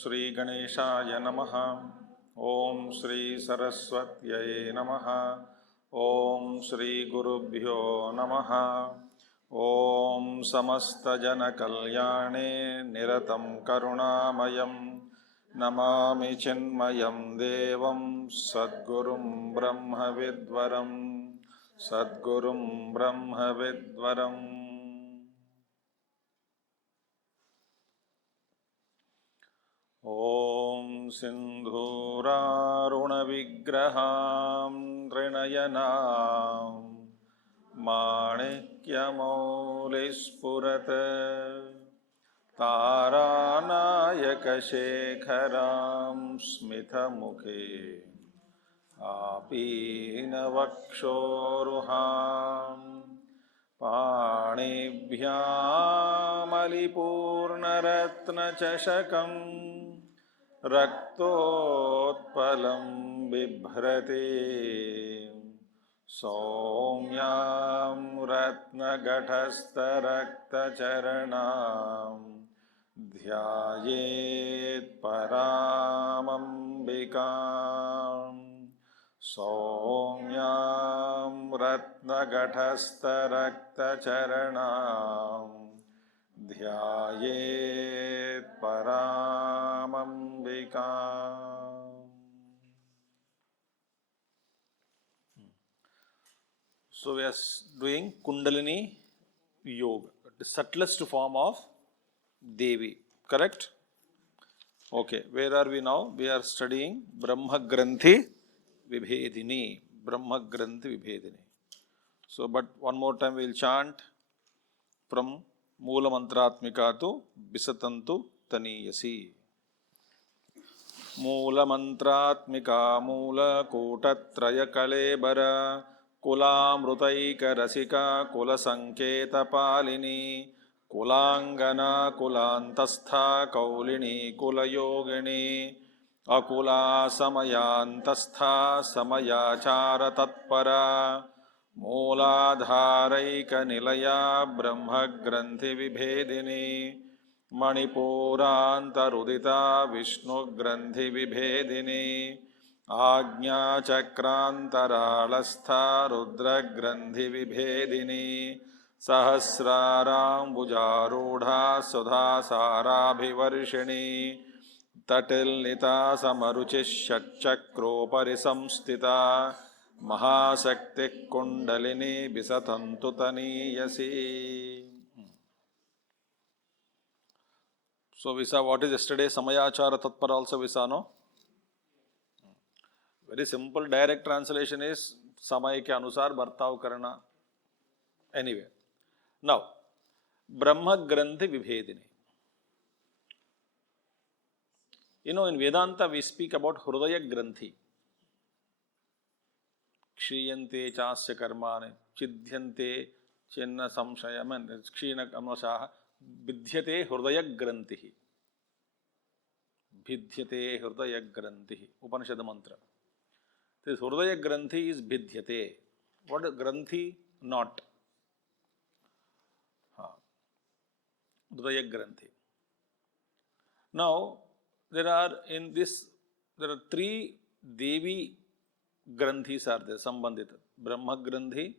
श्री गणेशाय नमः। ओम श्री सरस्वत्यै नमः। ओम श्री गुरुभ्यो नमः। ओम समस्तजनकल्याणे निरतं करुणामयं नमामि चिन्मयं देवं सद्गुरुं ब्रह्मविद्वरं सद्गुरुं ब्रह्मविद्वरम्। ॐ सिन्धूरारुणविग्रहां त्रिनयनां माणिक्यमौलिस्फुरत् तारानायकशेखरां स्मितमुखे आपीनवक्षोरुहां पाणिभ्यामलिपूर्णरत्नचषकम् रक्तोत्पलं बिभ्रते सौम्यां रत्नघटस्थरक्तचरणां ध्यायेत् परामम्बिकां सौम्यां रत्नघटस्थरक्तचरणां ध्यायेत् परामम्बिका। So we are doing Kundalini Yoga, the subtlest form of Devi, correct? Okay, where are we now? We are studying Brahma Granthi Vibhedini. Brahma Granthi Vibhedini. So, but one more time we will chant from Moola Mantratmika to Bisatantu Taniyasi. Moola Mantratmika Moola Kotatraya Kalebara Kulamrutaika Rasika Kula Sanketa Palini Kulangana Kulantastha Kaulini Kula Yogini Akula Samayantastha Samayachara Tatpara Mooladharaika Nilaya Brahma Granthi Vibhedini Manipurantarudita Vishnu Granthi Vibhedini Ajna Chakrantaralastha Rudra Granthi Vibhedini Sahasraram Bujarudha Sudha Sarabhivarshini Tatilnita Samaruchishakropari Samstita Mahasakti Kundalini Bisatantu Taniyasi. So we saw what is yesterday, Samayachara Tatpara also we saw, no? Very simple direct translation is Samay ke anusar Bhartav Karana. Anyway, now Brahma Granthi Vibhedini. You know, in Vedanta we speak about Hrudaya Granthi. Kshiyante chasya karmane, chidhyante chenna samshayam, kshina kamashaha, vidhyate Hrudaya Granthi. Vidhyate Hrudaya Granthi. Upanishad mantra. This Hrudaya Granthi is Vidhyate. What is Granthi? Not. Hrudaya Granthi. Now, there are three Devi Granthis are there, Sambandhita. Brahma Granthi,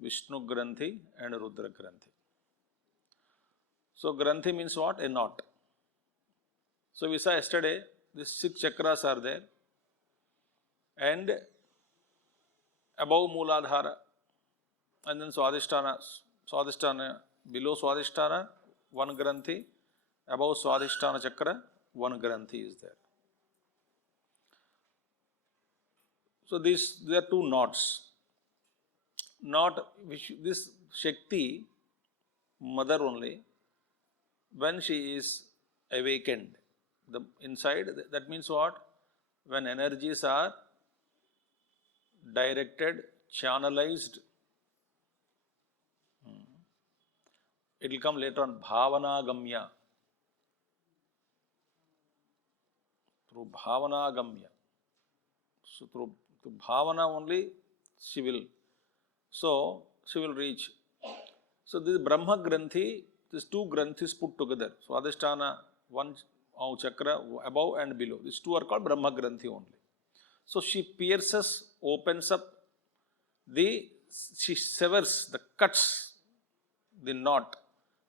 Vishnu Granthi and Rudra Granthi. So, Granthi means what? A knot. So, we saw yesterday, these 6 chakras are there and above Mooladhara and then Swadhisthana, below Swadhisthana, 1 Granthi, above Swadhisthana chakra, 1 Granthi is there. So there are two knots. Knot which this Shakti, mother only, when she is awakened, the inside, that means what? When energies are directed, channelized, it will come later on, bhavana gamya. Through bhavana gamya. So through bhavana only she will. So she will reach. So this Brahma Granthi, these two Granthis put together. So Adhisthana, one chakra above and below. These two are called Brahma Granthi only. So she pierces, opens up she severs, cuts the knot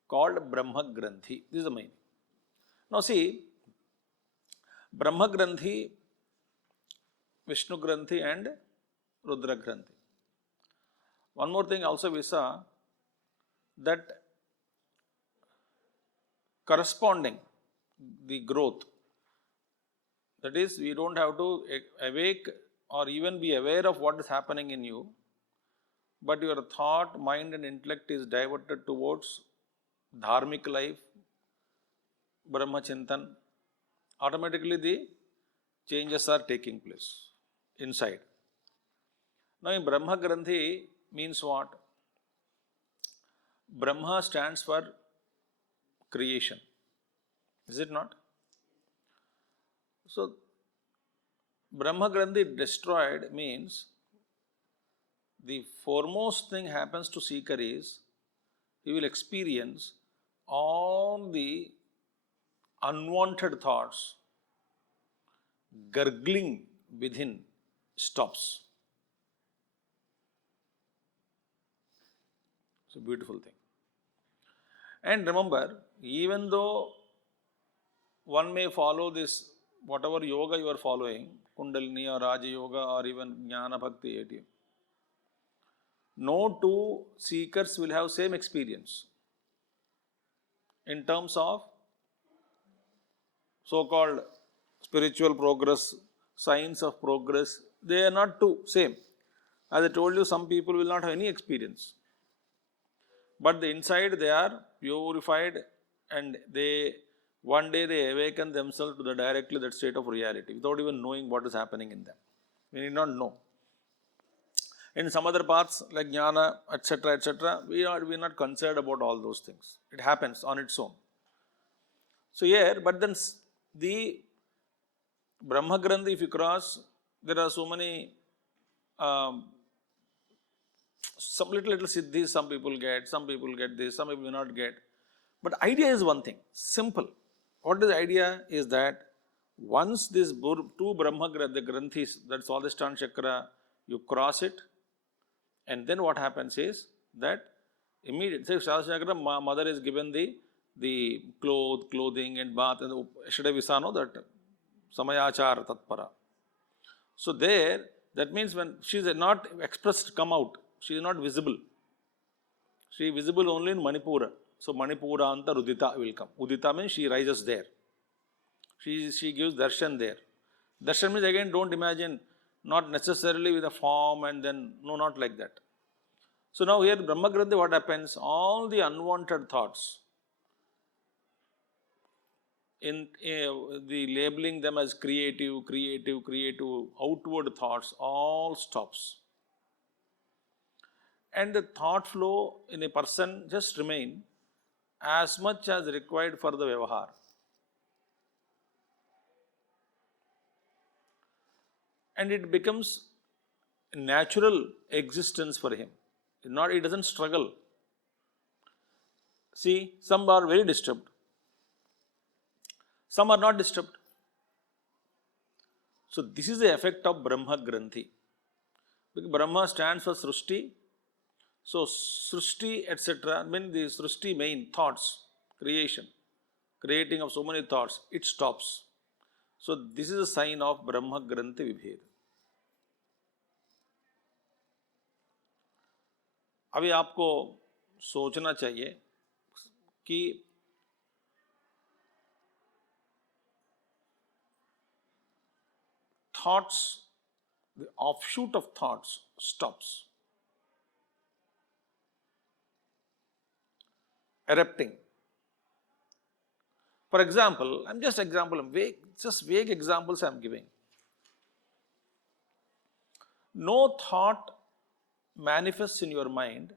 called Brahma Granthi. This is the main. Now see, Brahma Granthi, Vishnu Granthi and Rudra Granthi. One more thing also we saw that corresponding the growth, that is, we don't have to awake or even be aware of what is happening in you, but your thought, mind and intellect is diverted towards dharmic life, Brahma Chintan, automatically the changes are taking place inside. Now in Brahma Granthi means what? Brahma stands for creation. Is it not? So Brahma Granthi destroyed means the foremost thing happens to seeker is he will experience all the unwanted thoughts gurgling within stops. It's a beautiful thing. And remember, even though one may follow this, whatever yoga you are following, Kundalini or Raja Yoga or even Jnana Bhakti, no two seekers will have same experience in terms of so-called spiritual progress, signs of progress. They are not two same. As I told you, some people will not have any experience. But the inside they are purified and one day they awaken themselves to directly that state of reality without even knowing what is happening in them. We need not know. In some other paths like Jnana, etc., we are not concerned about all those things. It happens on its own. So here, but then the Brahma Granthi, if you cross, there are so many some little siddhis some people get this, some people will not get. But idea is one thing, simple. What is the idea is that once this two Brahma Granthis, that's Swadhisthana Chakra, you cross it, and then what happens is that immediately, say Swadhisthana Chakra, mother is given the clothing and bath, and yesterday we saw that Samayachara Tatpara. So there, that means when she is not expressed, come out, she is not visible. She is visible only in Manipura. So Manipuranta Udita will come. Udita means she rises there. She gives darshan there. Darshan means again, don't imagine, not necessarily with a form and then, no, not like that. So now here Brahma Granthi, what happens? All the unwanted thoughts, in the labeling them as creative, outward thoughts, all stops. And the thought flow in a person just remain as much as required for the Vyavahar. And it becomes natural existence for him. He doesn't struggle. See, some are very disturbed. Some are not disturbed. So this is the effect of Brahma Granthi. Because Brahma stands for Srushti. So Srushti, etc., means the Srushti main thoughts, creating of so many thoughts, it stops. So this is a sign of Brahma Granthi Vibhed. अभी आपको सोचना चाहिए कि thoughts the offshoot of thoughts stops. Erupting. For example, vague examples I'm giving. No thought manifests in your mind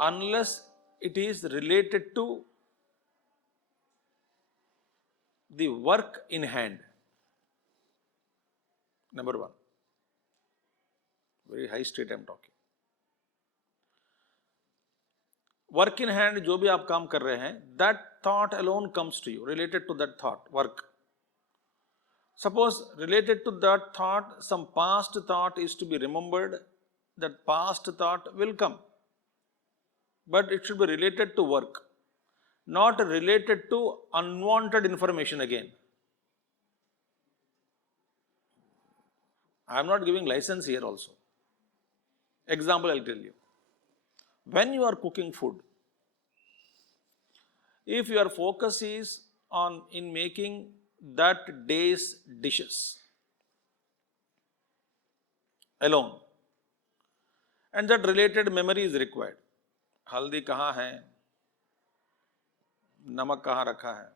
unless it is related to the work in hand. Number one. Very high state I'm talking. Work in hand, जो भी आप काम कर रहे हैं, that thought alone comes to you, related to that thought, work. Suppose related to that thought, some past thought is to be remembered, that past thought will come. But it should be related to work, not related to unwanted information again. I am not giving license here also. Example I'll tell you. When you are cooking food, if your focus is on in making that day's dishes alone, and that related memory is required. हल्दी कहाँ है, नमक कहाँ रखा है,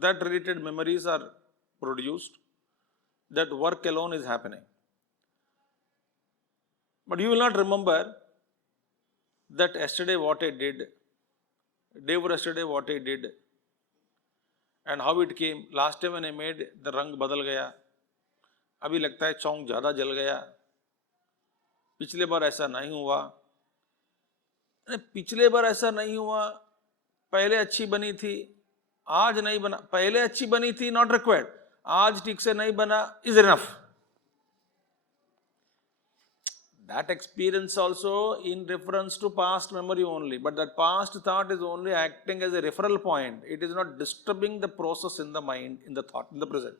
that related memories are produced, that work alone is happening. But you will not remember that yesterday what I did, day before yesterday what I did, and how it came. Last time when I made, the रंग बदल गया, अभी लगता है चौंक ज़्यादा जल गया, पिछले बार ऐसा नहीं हुआ, पिछले बार ऐसा नहीं हुआ, पहले अच्छी बनी थी, आज नहीं बना, पहले अच्छी बनी थी, not required, आज ठीक से नहीं बना, is enough. That experience also in reference to past memory only, but that past thought is only acting as a referral point. It is not disturbing the process in the mind, in the thought, in the present.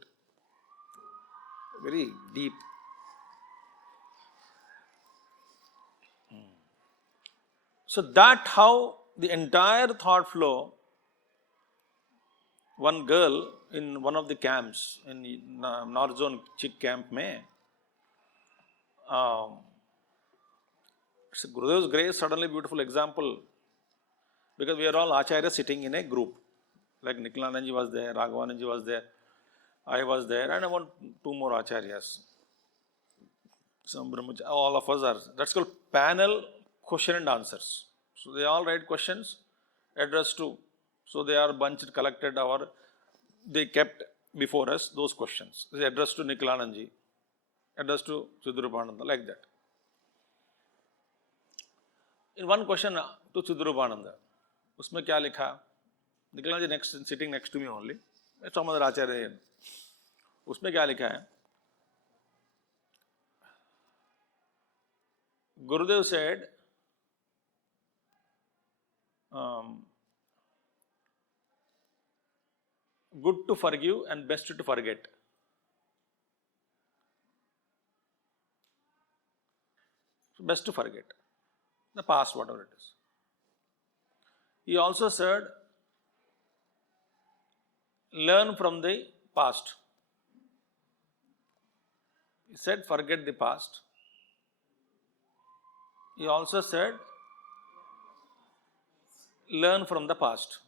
Very deep. So that how the entire thought flow, one girl in one of the camps, in North Zone Chick camp mein, it's Gurudev's grace, suddenly beautiful example, because we are all acharyas sitting in a group. Like Nikhilanandaji was there, Raghavanandaji was there, I was there, and I want two more acharyas. Some brahmacharya, all of us are. That's called panel question and answers. So they all write questions addressed to, so they are bunched, collected, or they kept before us those questions. They addressed to Nikhilanandaji, addressed to Chidrupanandaji, like that. In one question to Chidrupananda, उसमें क्या लिखा? Nikhilanandaji next, sitting next to me only. Some other acharya. उसमें क्या लिखा है? Gurudev said, good to forgive and best to forget. Best to forget the past, whatever it is. He also said, learn from the past. He said, forget the past. He also said, learn from the past.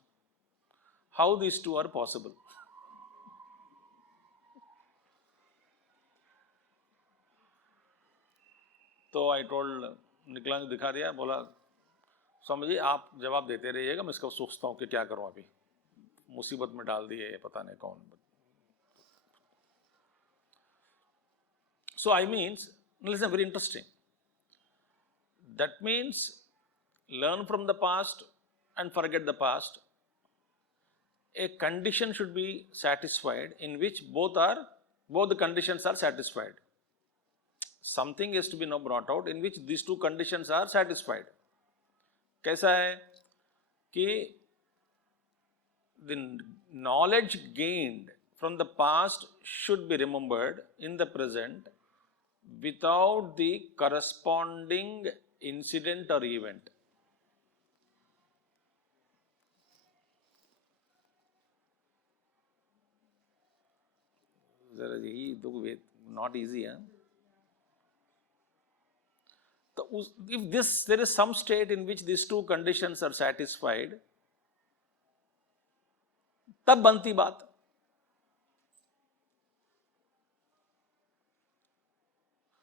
How these two are possible? तो I told निकलांज दिखा दिया, बोला स्वामी जी आप जवाब देते रहिएगा, मैं इसका सोचता हूँ कि क्या करूँ, अभी मुसीबत में डाल दिए ये पता नहीं कौन. So I means, listen, very interesting. That means learn from the past and forget the past. A condition should be satisfied in which both the conditions are satisfied. Something has to be now brought out in which these two conditions are satisfied. कैसा है कि the knowledge gained from the past should be remembered in the present without the corresponding incident or event. जरा यही दो Not easy, huh? If there is some state in which these two conditions are satisfied, तब बनती बात.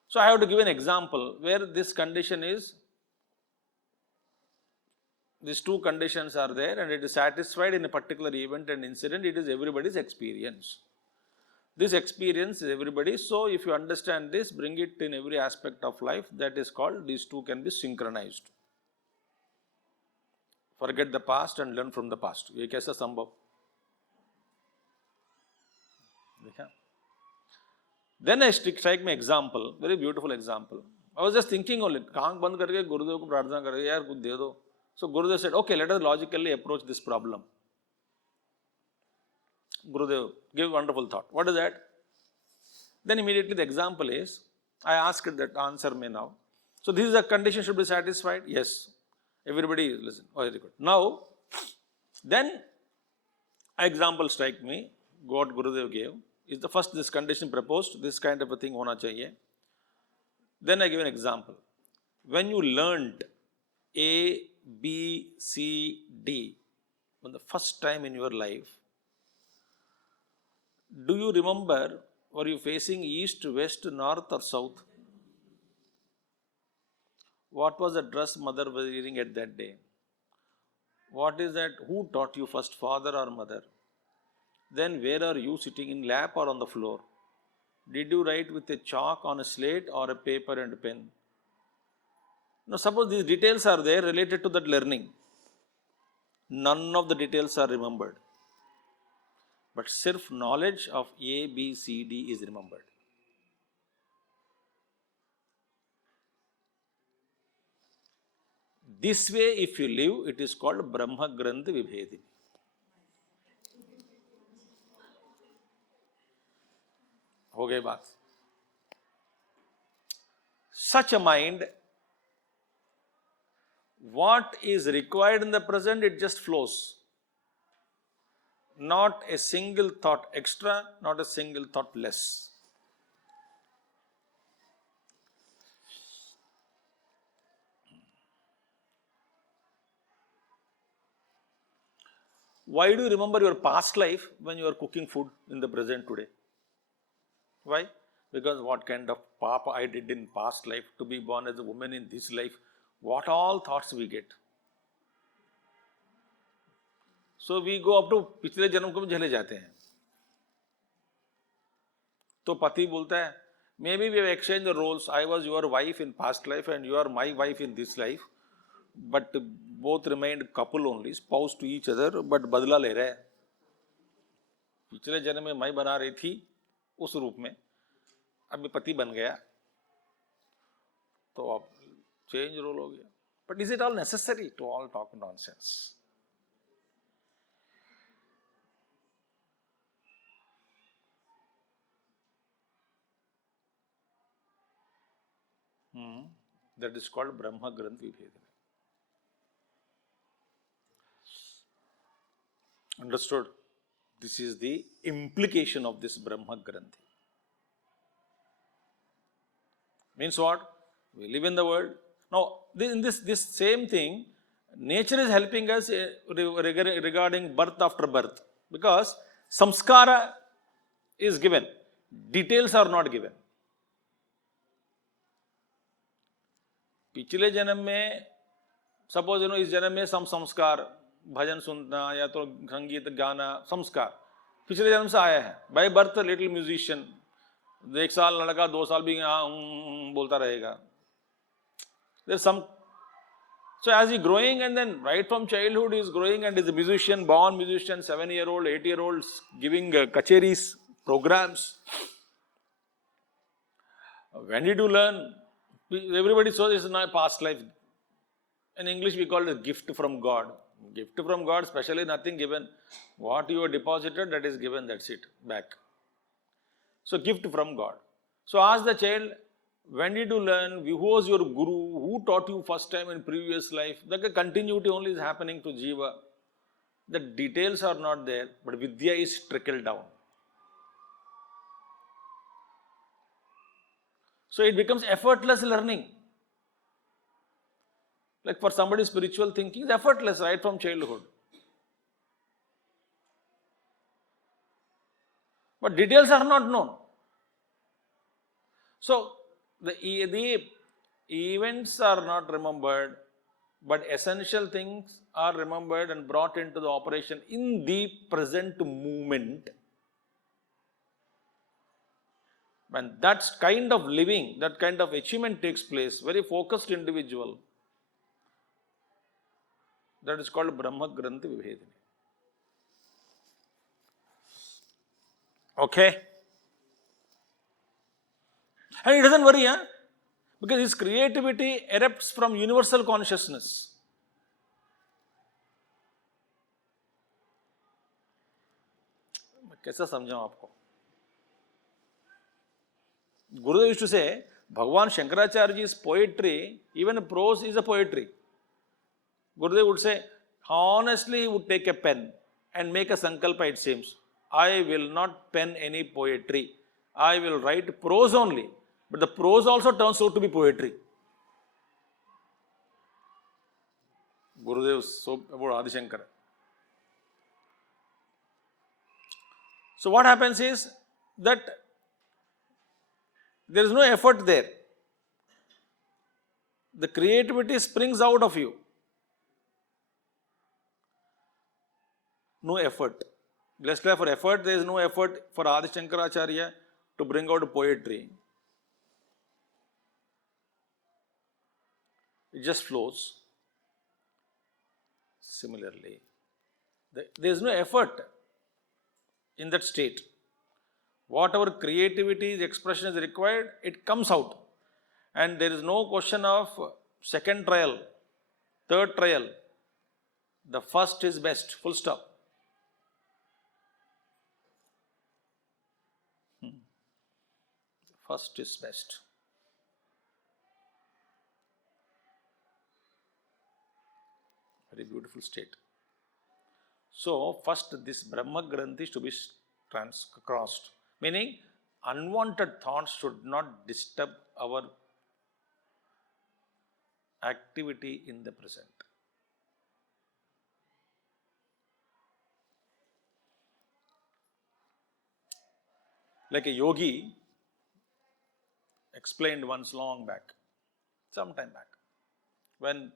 So I have to give an example where this condition is, these two conditions are there and it is satisfied in a particular event and incident. It is everybody's experience. This experience is everybody's. So if you understand this, bring it in every aspect of life. That is called, these two can be synchronized. Forget the past and learn from the past. ये कैसा संभव? देखा? Then I strike my example, very beautiful example. I was just thinking only, कांख बंद करके गुरुदेव को प्रार्थना करें, यार कुछ दे दो. So Gurudev said, okay, let us logically approach this problem. Gurudev gave wonderful thought. What is that? Then immediately the example is, I asked that, answer me now. So this is a condition should be satisfied? Yes. Everybody listen. Oh, very good. Now, then example strike me, what Gurudev gave, is the first this condition proposed, this kind of a thing hona chahiye. Then I give an example. When you learned A, B, C, D, for the first time in your life, do you remember, were you facing east, west, north or south? What was the dress mother was wearing at that day? What is that? Who taught you first, father or mother? Then where are you sitting, in lap or on the floor? Did you write with a chalk on a slate or a paper and pen? Now suppose these details are there related to that learning. None of the details are remembered. But sirf knowledge of A, B, C, D is remembered. This way if you live, it is called Brahma Granth Vibhedini. हो गई बात. Such a mind, what is required in the present, it just flows. Not a single thought extra, not a single thought less. Why do you remember your past life when you are cooking food in the present today? Why? Because what kind of papa I did in past life to be born as a woman in this life, what all thoughts we get. So we go up to पिछले जन्म को भी झले जाते हैं. तो पति बोलता है, maybe we have exchanged the roles. I was your wife in past life and you are my wife in this life. But both remained couple only, spouse to each other, but बदला ले रहे हैं. पिछले जन्म में मैं बना रही थी उस रूप में, अभी पति बन गया, तो अब चेंज रोल हो गया. But is it all necessary to all talk nonsense? That is called Brahma Granth Vibhedini. Understood? This is the implication of this Brahma Granthi. Means what? We live in the world. Now, in this same thing, nature is helping us regarding birth after birth. Because samskara is given. Details are not given. पिछले जन्म में suppose इस जन्म में संस्कार, भजन सुनना या तो संगीत गाना, संस्कार पिछले जन्म से आया है. बाय बर्थ लिटिल म्यूजिशियन, 1 साल लड़का 2 साल भी बोलता रहेगा. There's some, so as he growing and then right from childhood he is growing and is a musician, born musician, 7-year-old, 8-year-old, giving kacheris, programs. When did you learn? Everybody says it's not past life. In English we call it gift from God. Gift from God, specially nothing given. What you have deposited, that is given, that's it, back. So gift from God. So ask the child, when did you learn? Who was your guru? Who taught you first time in previous life? The continuity only is happening to Jiva. The details are not there, but Vidya is trickled down. So it becomes effortless learning. Like for somebody spiritual thinking is effortless right from childhood. But details are not known. So the events are not remembered, but essential things are remembered and brought into the operation in the present moment. When that kind of living, that kind of achievement takes place, very focused individual, that is called Brahma Granthi Vibhedini. Okay? And he doesn't worry, because his creativity erupts from universal consciousness. कैसा समझाऊं आपको? Gurudev used to say, Bhagavan Shankaracharya's poetry, even prose is a poetry. Gurudev would say, honestly, he would take a pen and make a sankalpa, it seems. I will not pen any poetry. I will write prose only. But the prose also turns out to be poetry. Gurudev spoke about Adi Shankara. So what happens is that there is no effort there. The creativity springs out of you. No effort. Let's say for effort, there is no effort for Adi Shankaracharya to bring out poetry. It just flows. Similarly, there is no effort in that state. Whatever creativity, expression is required, it comes out. And there is no question of second trial, third trial. The first is best, full stop. First is best. Very beautiful state. So, first this Brahma Granthi is to be crossed. Meaning, unwanted thoughts should not disturb our activity in the present. Like a yogi explained once long back, some time back, when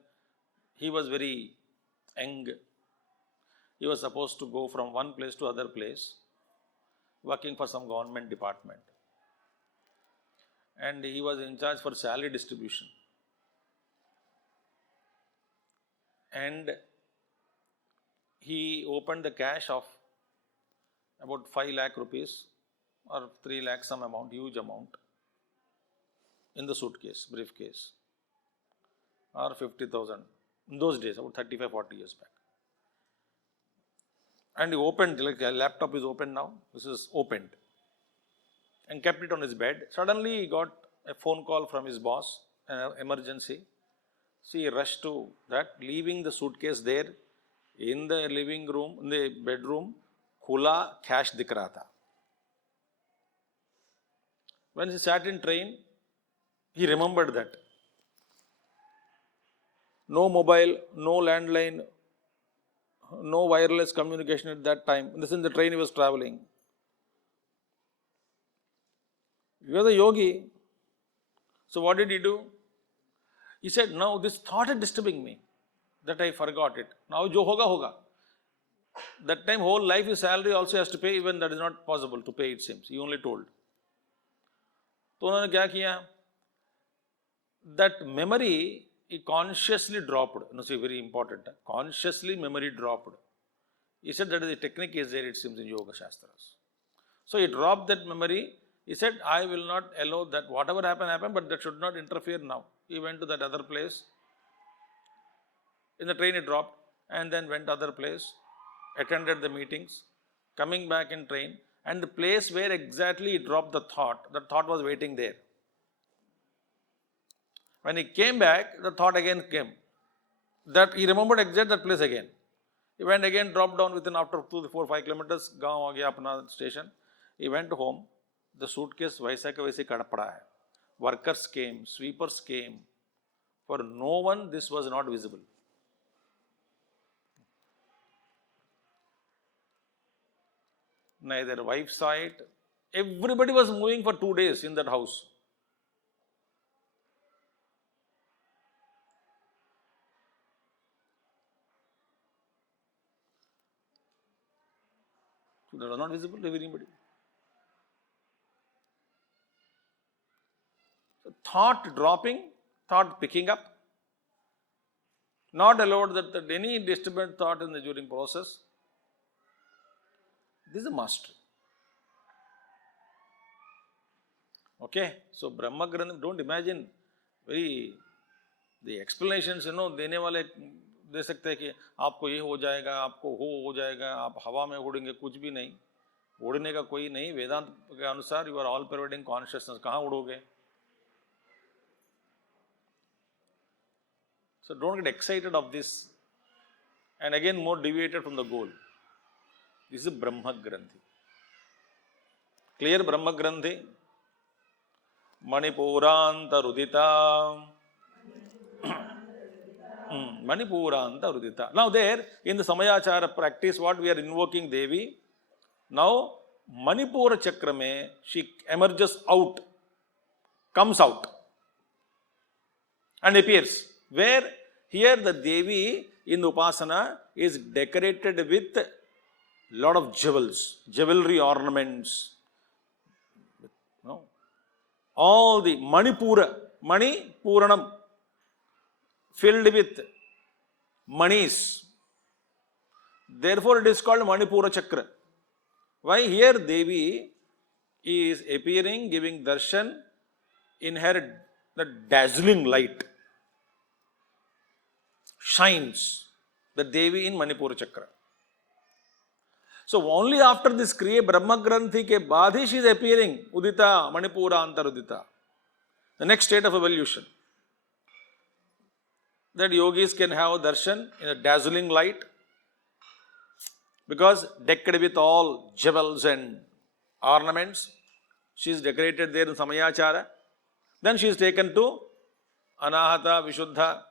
he was very young, he was supposed to go from one place to other place, working for some government department. And he was in charge for salary distribution. And he opened the cash of about 5 lakh rupees or 3 lakh, some amount, huge amount, in the suitcase, briefcase, or 50,000. In those days, about 35, 40 years back. And he opened, like a laptop is open now, this is opened, and kept it on his bed. Suddenly he got a phone call from his boss, an emergency. So he rushed to that, leaving the suitcase there in the living room, in the bedroom, khula cash dikh raha tha. When he sat in train, he remembered that. No mobile, no landline, no wireless communication at that time. This is in the train he was traveling. You are the yogi. So what did he do? He said, now this thought is disturbing me, that I forgot it. Now jo hoga, hoga. That time whole life his salary also has to pay, even that is not possible to pay, it seems. He only told. तो उन्होंने क्या किया? That memory he consciously dropped. No, see, very important. Consciously memory dropped. He said that the technique is there, it seems, in Yoga Shastras. So he dropped that memory. He said, I will not allow that whatever happened, but that should not interfere now. He went to that other place. In the train he dropped and then went to other place, attended the meetings, coming back in train, and the place where exactly he dropped the thought was waiting there. When he came back, the thought again came. That he remembered exact that place again. He went again, dropped down within after 2, 4, 5 kilometers, gaon aa gaya apna station. He went home. The suitcase वैसा का वैसे pada hai. workers came, sweepers came. For no one this was not visible. Neither wife saw it. Everybody was moving for 2 days in that house. So that was not visible to everybody. So thought dropping, thought picking up, not allowed that any disturbance thought in the during process. This is a mastery. Okay, so Brahma Granth, don't imagine very the explanations, देने वाले दे सकते हैं कि आपको ये हो जाएगा, आपको हो जाएगा, आप हवा में उड़ेंगे, कुछ भी नहीं, उड़ने का कोई नहीं. वेदांत के अनुसार you are all pervading consciousness, कहाँ उड़ोगे? So don't get excited of this and again more deviated from the goal. This is Brahma Granthi. Clear Brahma Granthi? Manipuranta Rudita. Manipuranta Rudita. Now there, in the Samayachara practice, what we are invoking Devi, now Manipura Chakrame, she emerges out, comes out and appears. Where here the Devi in the Upasana is decorated with lot of jewels, jewelry ornaments. All the Manipura, Mani Puranam, filled with manis. Therefore it is called Manipura Chakra. Why? Here Devi is appearing, giving darshan in her the dazzling light. Shines the Devi in Manipura Chakra. So only after this Kriya Brahma Granthi ke baad hi she is appearing Udita, Manipura Antarudita. The next state of evolution. That yogis can have darshan in a dazzling light because decked with all jewels and ornaments. She is decorated there in Samayachara. Then she is taken to Anahata, Vishuddha.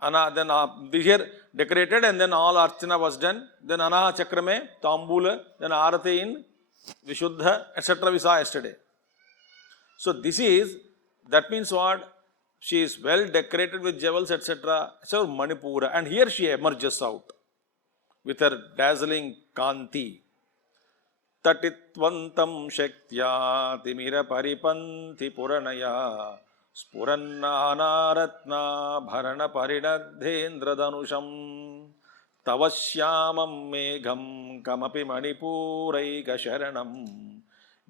Then here decorated and then all Archana was done. Then Anaha Chakrame, Tambula, then Arati in Vishuddha, etc. we saw yesterday. So this is, that means what? She is well decorated with jewels, etc. So Manipura. And here she emerges out with her dazzling Kanti. Tatitvantam Shaktya Timira Paripanthi Puranaya Spurannanaratna Bharana Parinadhendra Danusham Tavasyamam Megham Kamapi Manipuraika Sharanam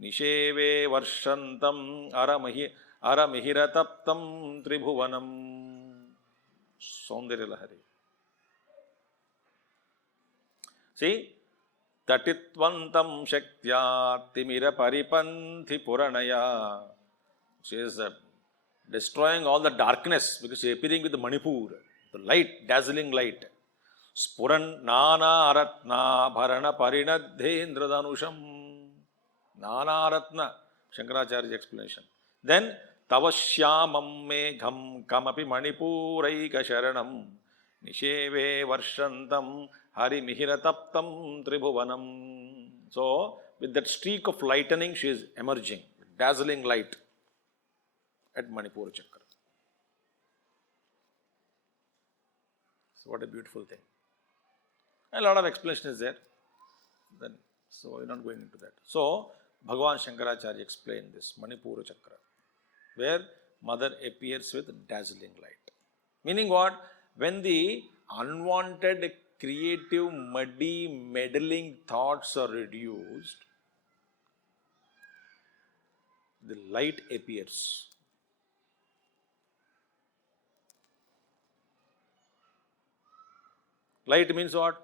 Nisheve Varshantam Aramihirataptam Tribhuvanam. Saundarya Lahari. See, Tatitvantam Shaktya Timira Paripanthi Puranaya. She is destroying all the darkness because she is appearing with the Manipur, the light, dazzling light. Spuran Nana Aratna Bharana Parinadhendra Danusham. Nana Aratna, Shankaracharya's explanation. Then Tavasyamam Megham Kamapi Manipuraika Sharanam Nisheve Varshantam Hari Mihirataptam Tribhuvanam. So, with that streak of lightning, she is emerging, dazzling light at Manipura Chakra. So, what a beautiful thing. A lot of explanation is there. Then, so, we are not going into that. So, Bhagavan Shankaracharya explained this Manipura Chakra, where mother appears with dazzling light. Meaning what? When the unwanted, creative, muddy, meddling thoughts are reduced, the light appears. Light means what?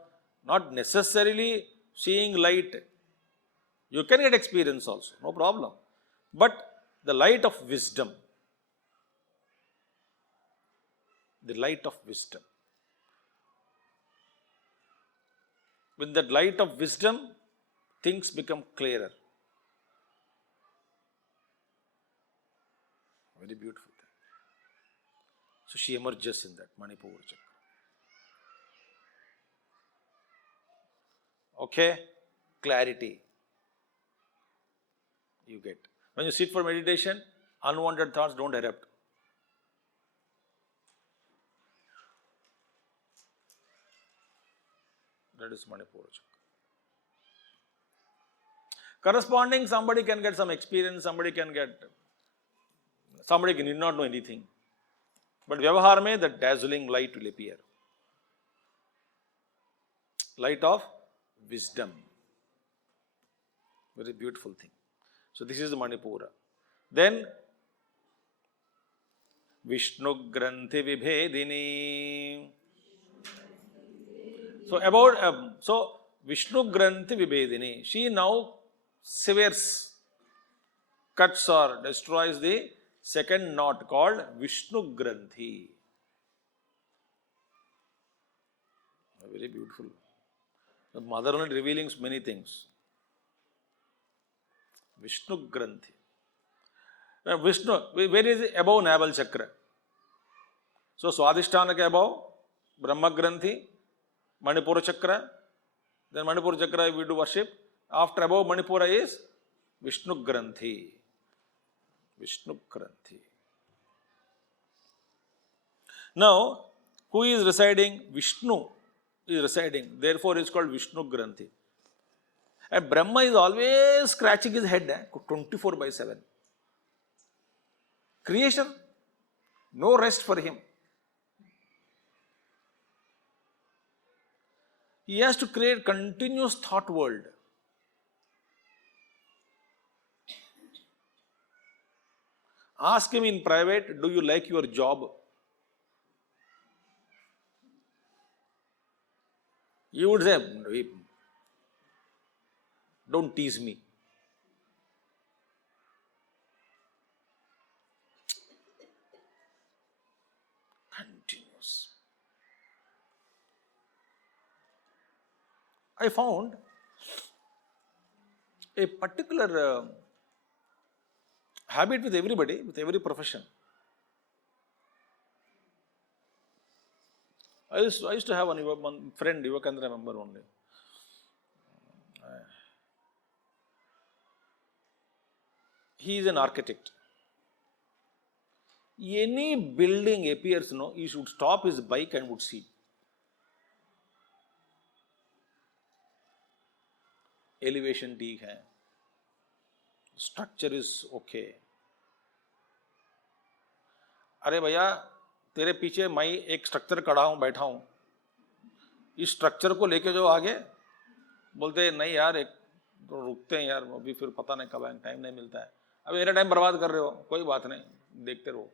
Not necessarily seeing light. You can get experience also, no problem. But the light of wisdom. The light of wisdom. With that light of wisdom, things become clearer. Very beautiful thing. So she emerges in that Manipura chakra. Okay? Clarity. You get. When you sit for meditation, unwanted thoughts don't erupt. That is Manipura chakra. Corresponding, somebody can get some experience, somebody need not know anything. But Vyavahar mein, the dazzling light will appear. Light of wisdom. Very beautiful thing. So this is the Manipura. Then Vishnu Granthi Vibhedini. So Vishnu Granthi Vibhedini, she now severs, cuts or destroys the second knot called Vishnu Granthi. Very beautiful. The mother only revealing many things. Vishnu Granthi. Now Vishnu, where is it? Above navel chakra. So Swadhisthana ke above, Brahma Granthi, Manipura chakra. Then Manipura chakra we do worship. After above Manipura is Vishnu Granthi. Vishnu Granthi. Now, who is residing? Vishnu is residing. Therefore, it is called Vishnu Granthi. And Brahma is always scratching his head 24/7. Creation, no rest for him. He has to create continuous thought world. Ask him in private, do you like your job? He would say, don't tease me. Continuous. I found a particular habit with everybody, with every profession. I used to have one friend, Yuvakandra member only. He is an architect. Any building appears, he should stop his bike and would see. Elevation ठीक है, structure is okay. अरे भैया तेरे पीछे मैं एक structure खड़ा हूँ, बैठा हूँ, इस स्ट्रक्चर को लेके जो आगे बोलते नहीं यार, एक तो रुकते हैं यार, अभी फिर पता नहीं कब टाइम नहीं मिलता है, अब मेरा टाइम बर्बाद कर रहे हो, कोई बात नहीं, देखते रहो.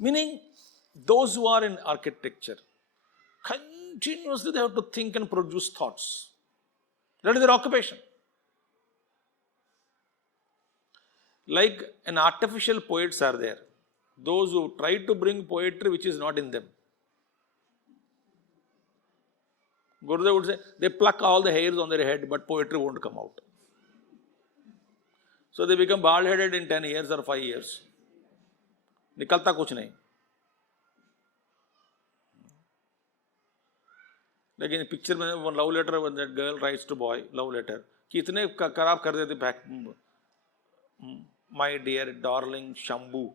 Meaning, those who are in architecture, continuously they have to think and produce thoughts. That is their occupation. Like an artificial poets are there. Those who try to bring poetry which is not in them. Gurudev would say, they pluck all the hairs on their head, but poetry won't come out. So they become bald-headed in 10 years or 5 years. निकलता कुछ नहीं. लेकिन picture में वो love letter, when that girl writes to boy, love letter, कि इतने खराब कर देते back, my dear darling Shambhu.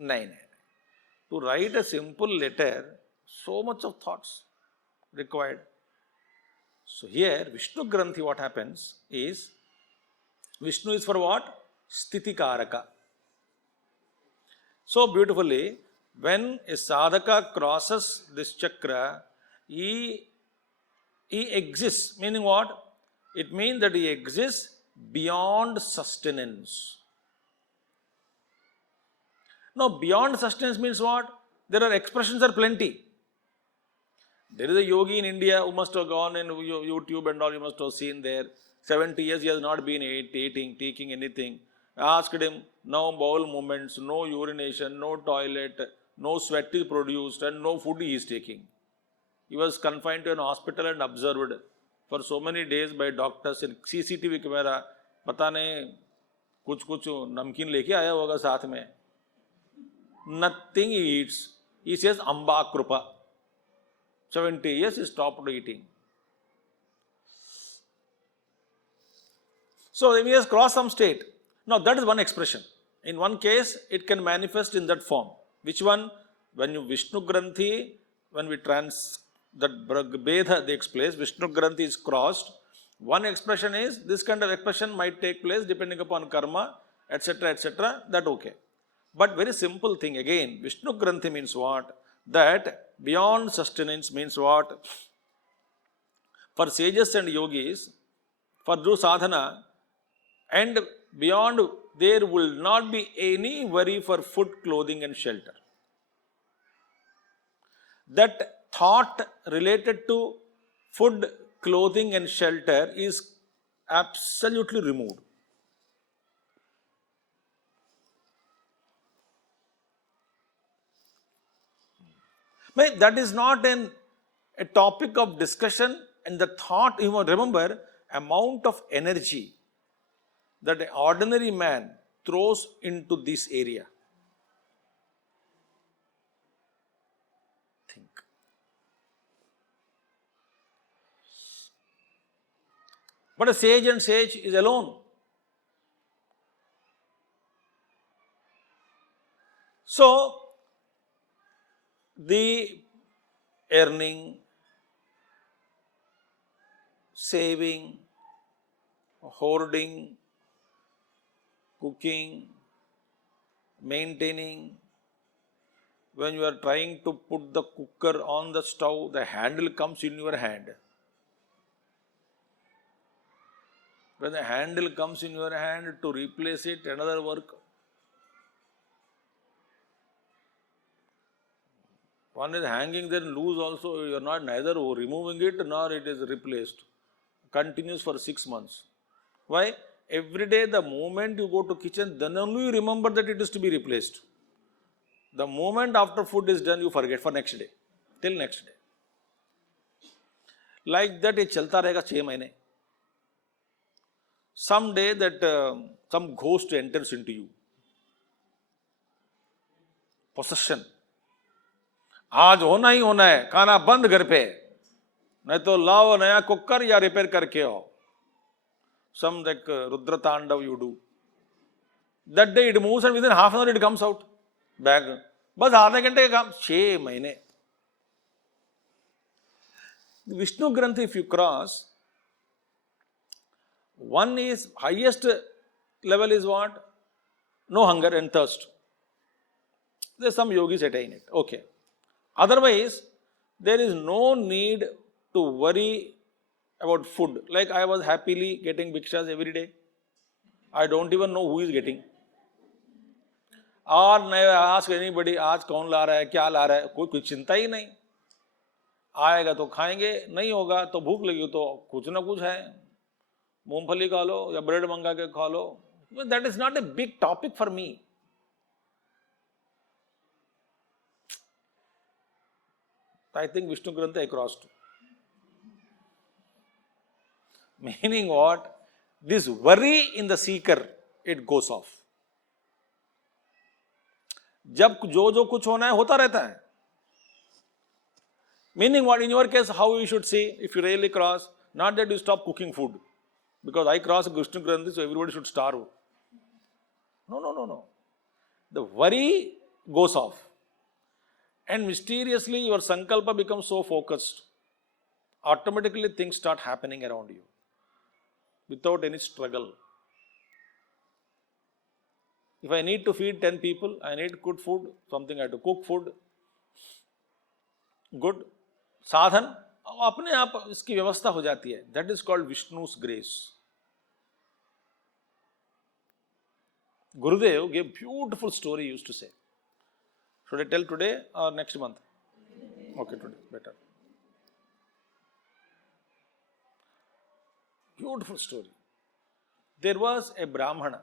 नहीं. To write a simple letter, so much of thoughts required. So here, Vishnu Granthi, what happens is, Vishnu is for what? Sthiti Karaka. So beautifully, when a sadhaka crosses this chakra, he exists. Meaning what? It means that he exists beyond sustenance. Now, beyond sustenance means what? There are expressions are plenty. There is a yogi in India who must have gone in YouTube and all, you must have seen there. 70 years he has not been eating, taking anything. I asked him, no bowel movements, no urination, no toilet, no sweat is produced and no food he is taking. He was confined to an hospital and observed for so many days by doctors in CCTV camera. पता नहीं कुछ कुछ नमकीन लेके आया होगा साथ में. Nothing he eats. He says Amba Krupa. 70 years he stopped eating. So he has crossed some state. Now that is one expression. In one case, it can manifest in that form. Which one? When you Vishnu Granthi, when we that Bheda takes place, Vishnu Granthi is crossed. One expression is, this kind of expression might take place depending upon karma, etc., that okay. But very simple thing again, Vishnu Granthi means what? That beyond sustenance means what? For sages and yogis, for do sadhana, and beyond there will not be any worry for food, clothing and shelter. That thought related to food, clothing and shelter is absolutely removed. That is not a topic of discussion, and the thought, you must remember, amount of energy that an ordinary man throws into this area. Think. But a sage and sage is alone. So, the earning, saving, hoarding, cooking, maintaining, when you are trying to put the cooker on the stove, the handle comes in your hand. When the handle comes in your hand, to replace it, another work. One is hanging there loose also, you are not neither removing it nor it is replaced. Continues for 6 months. Why? Every day the moment you go to kitchen, then only you remember that it is to be replaced. The moment after food is done, you forget for next day. Till next day. Like that it chalta rahega 6 mahine. Someday that some ghost enters into you. Possession. आज होना ही होना है, खाना बंद घर पे, नहीं तो लाओ नया कुकर या रिपेयर करके आओ. Some like Rudra Tandav you do. That day it moves and within half an hour it comes out. Back. बस आधे घंटे का काम, 6 महीने. Vishnu Granthi if you cross, one is highest level is what? No hunger and thirst. There's some yogis attain it. Okay. Otherwise, there is no need to worry about food. Like I was happily getting bhikshas every day. I don't even know who is getting. और नहीं ask anybody, आज कौन ला रहा है, क्या ला रहा है, कोई चिंता ही नहीं. आएगा तो खाएंगे, नहीं होगा तो भूख लगी तो कुछ ना कुछ है, मूंगफली खा लो या ब्रेड मंगा के खा लो. That is not a big topic for me. I think Vishnu Granthi I crossed. Meaning what? This worry in the seeker, it goes off. जब जो कुछ होना है होता रहता है. Meaning what? In your case, how you should see if you really cross, not that you stop cooking food. Because I cross Vishnu Granthi, so everybody should starve. No. The worry goes off. And mysteriously your sankalpa becomes so focused. Automatically things start happening around you. Without any struggle. If I need to feed 10 people, I need good food, something I have to cook food. Good. Sadhan, अपने आप इसकी व्यवस्था हो जाती है. That is called Vishnu's grace. Gurudev gave beautiful story he used to say. Should I tell today or next month? Okay, today, better. Beautiful story. There was a Brahmana.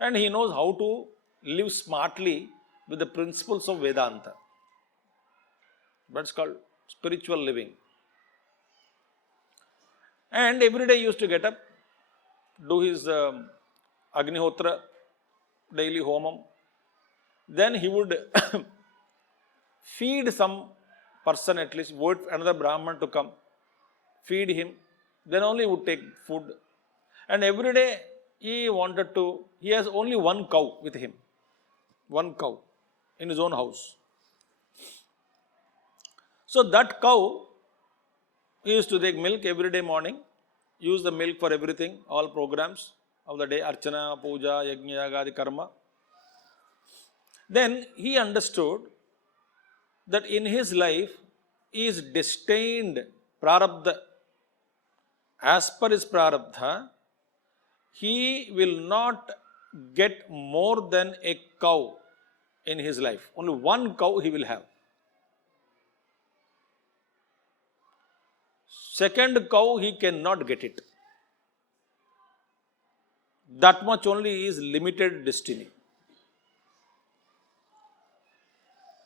And he knows how to live smartly with the principles of Vedanta. That's called spiritual living. And every day he used to get up, do his Agnihotra, daily homam. Then he would feed some person, at least wait another Brahman to come, feed him, then only he would take food. And every day he has only one cow with him, one cow in his own house. So that cow, he used to take milk every day morning, use the milk for everything, all programs of the day, Archana, Puja, Yajna, Yagadi, Karma. Then he understood that in his life he is destined, prarabdha, as per his prarabdha, he will not get more than a cow in his life. Only one cow he will have. Second cow he cannot get it. That much only is limited destiny.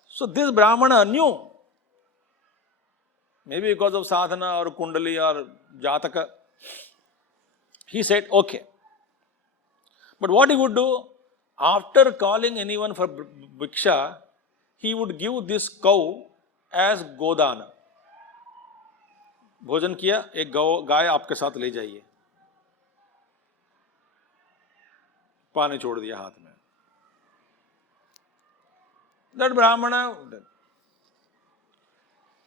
So this Brahmana knew, maybe because of sadhana or kundali or jataka, he said, okay. But what he would do, after calling anyone for bhiksha, he would give this cow as godana. भोजन किया, एक गाय आपके साथ ले जाइए, पानी छोड़ दिया हाथ में. That Brahmana,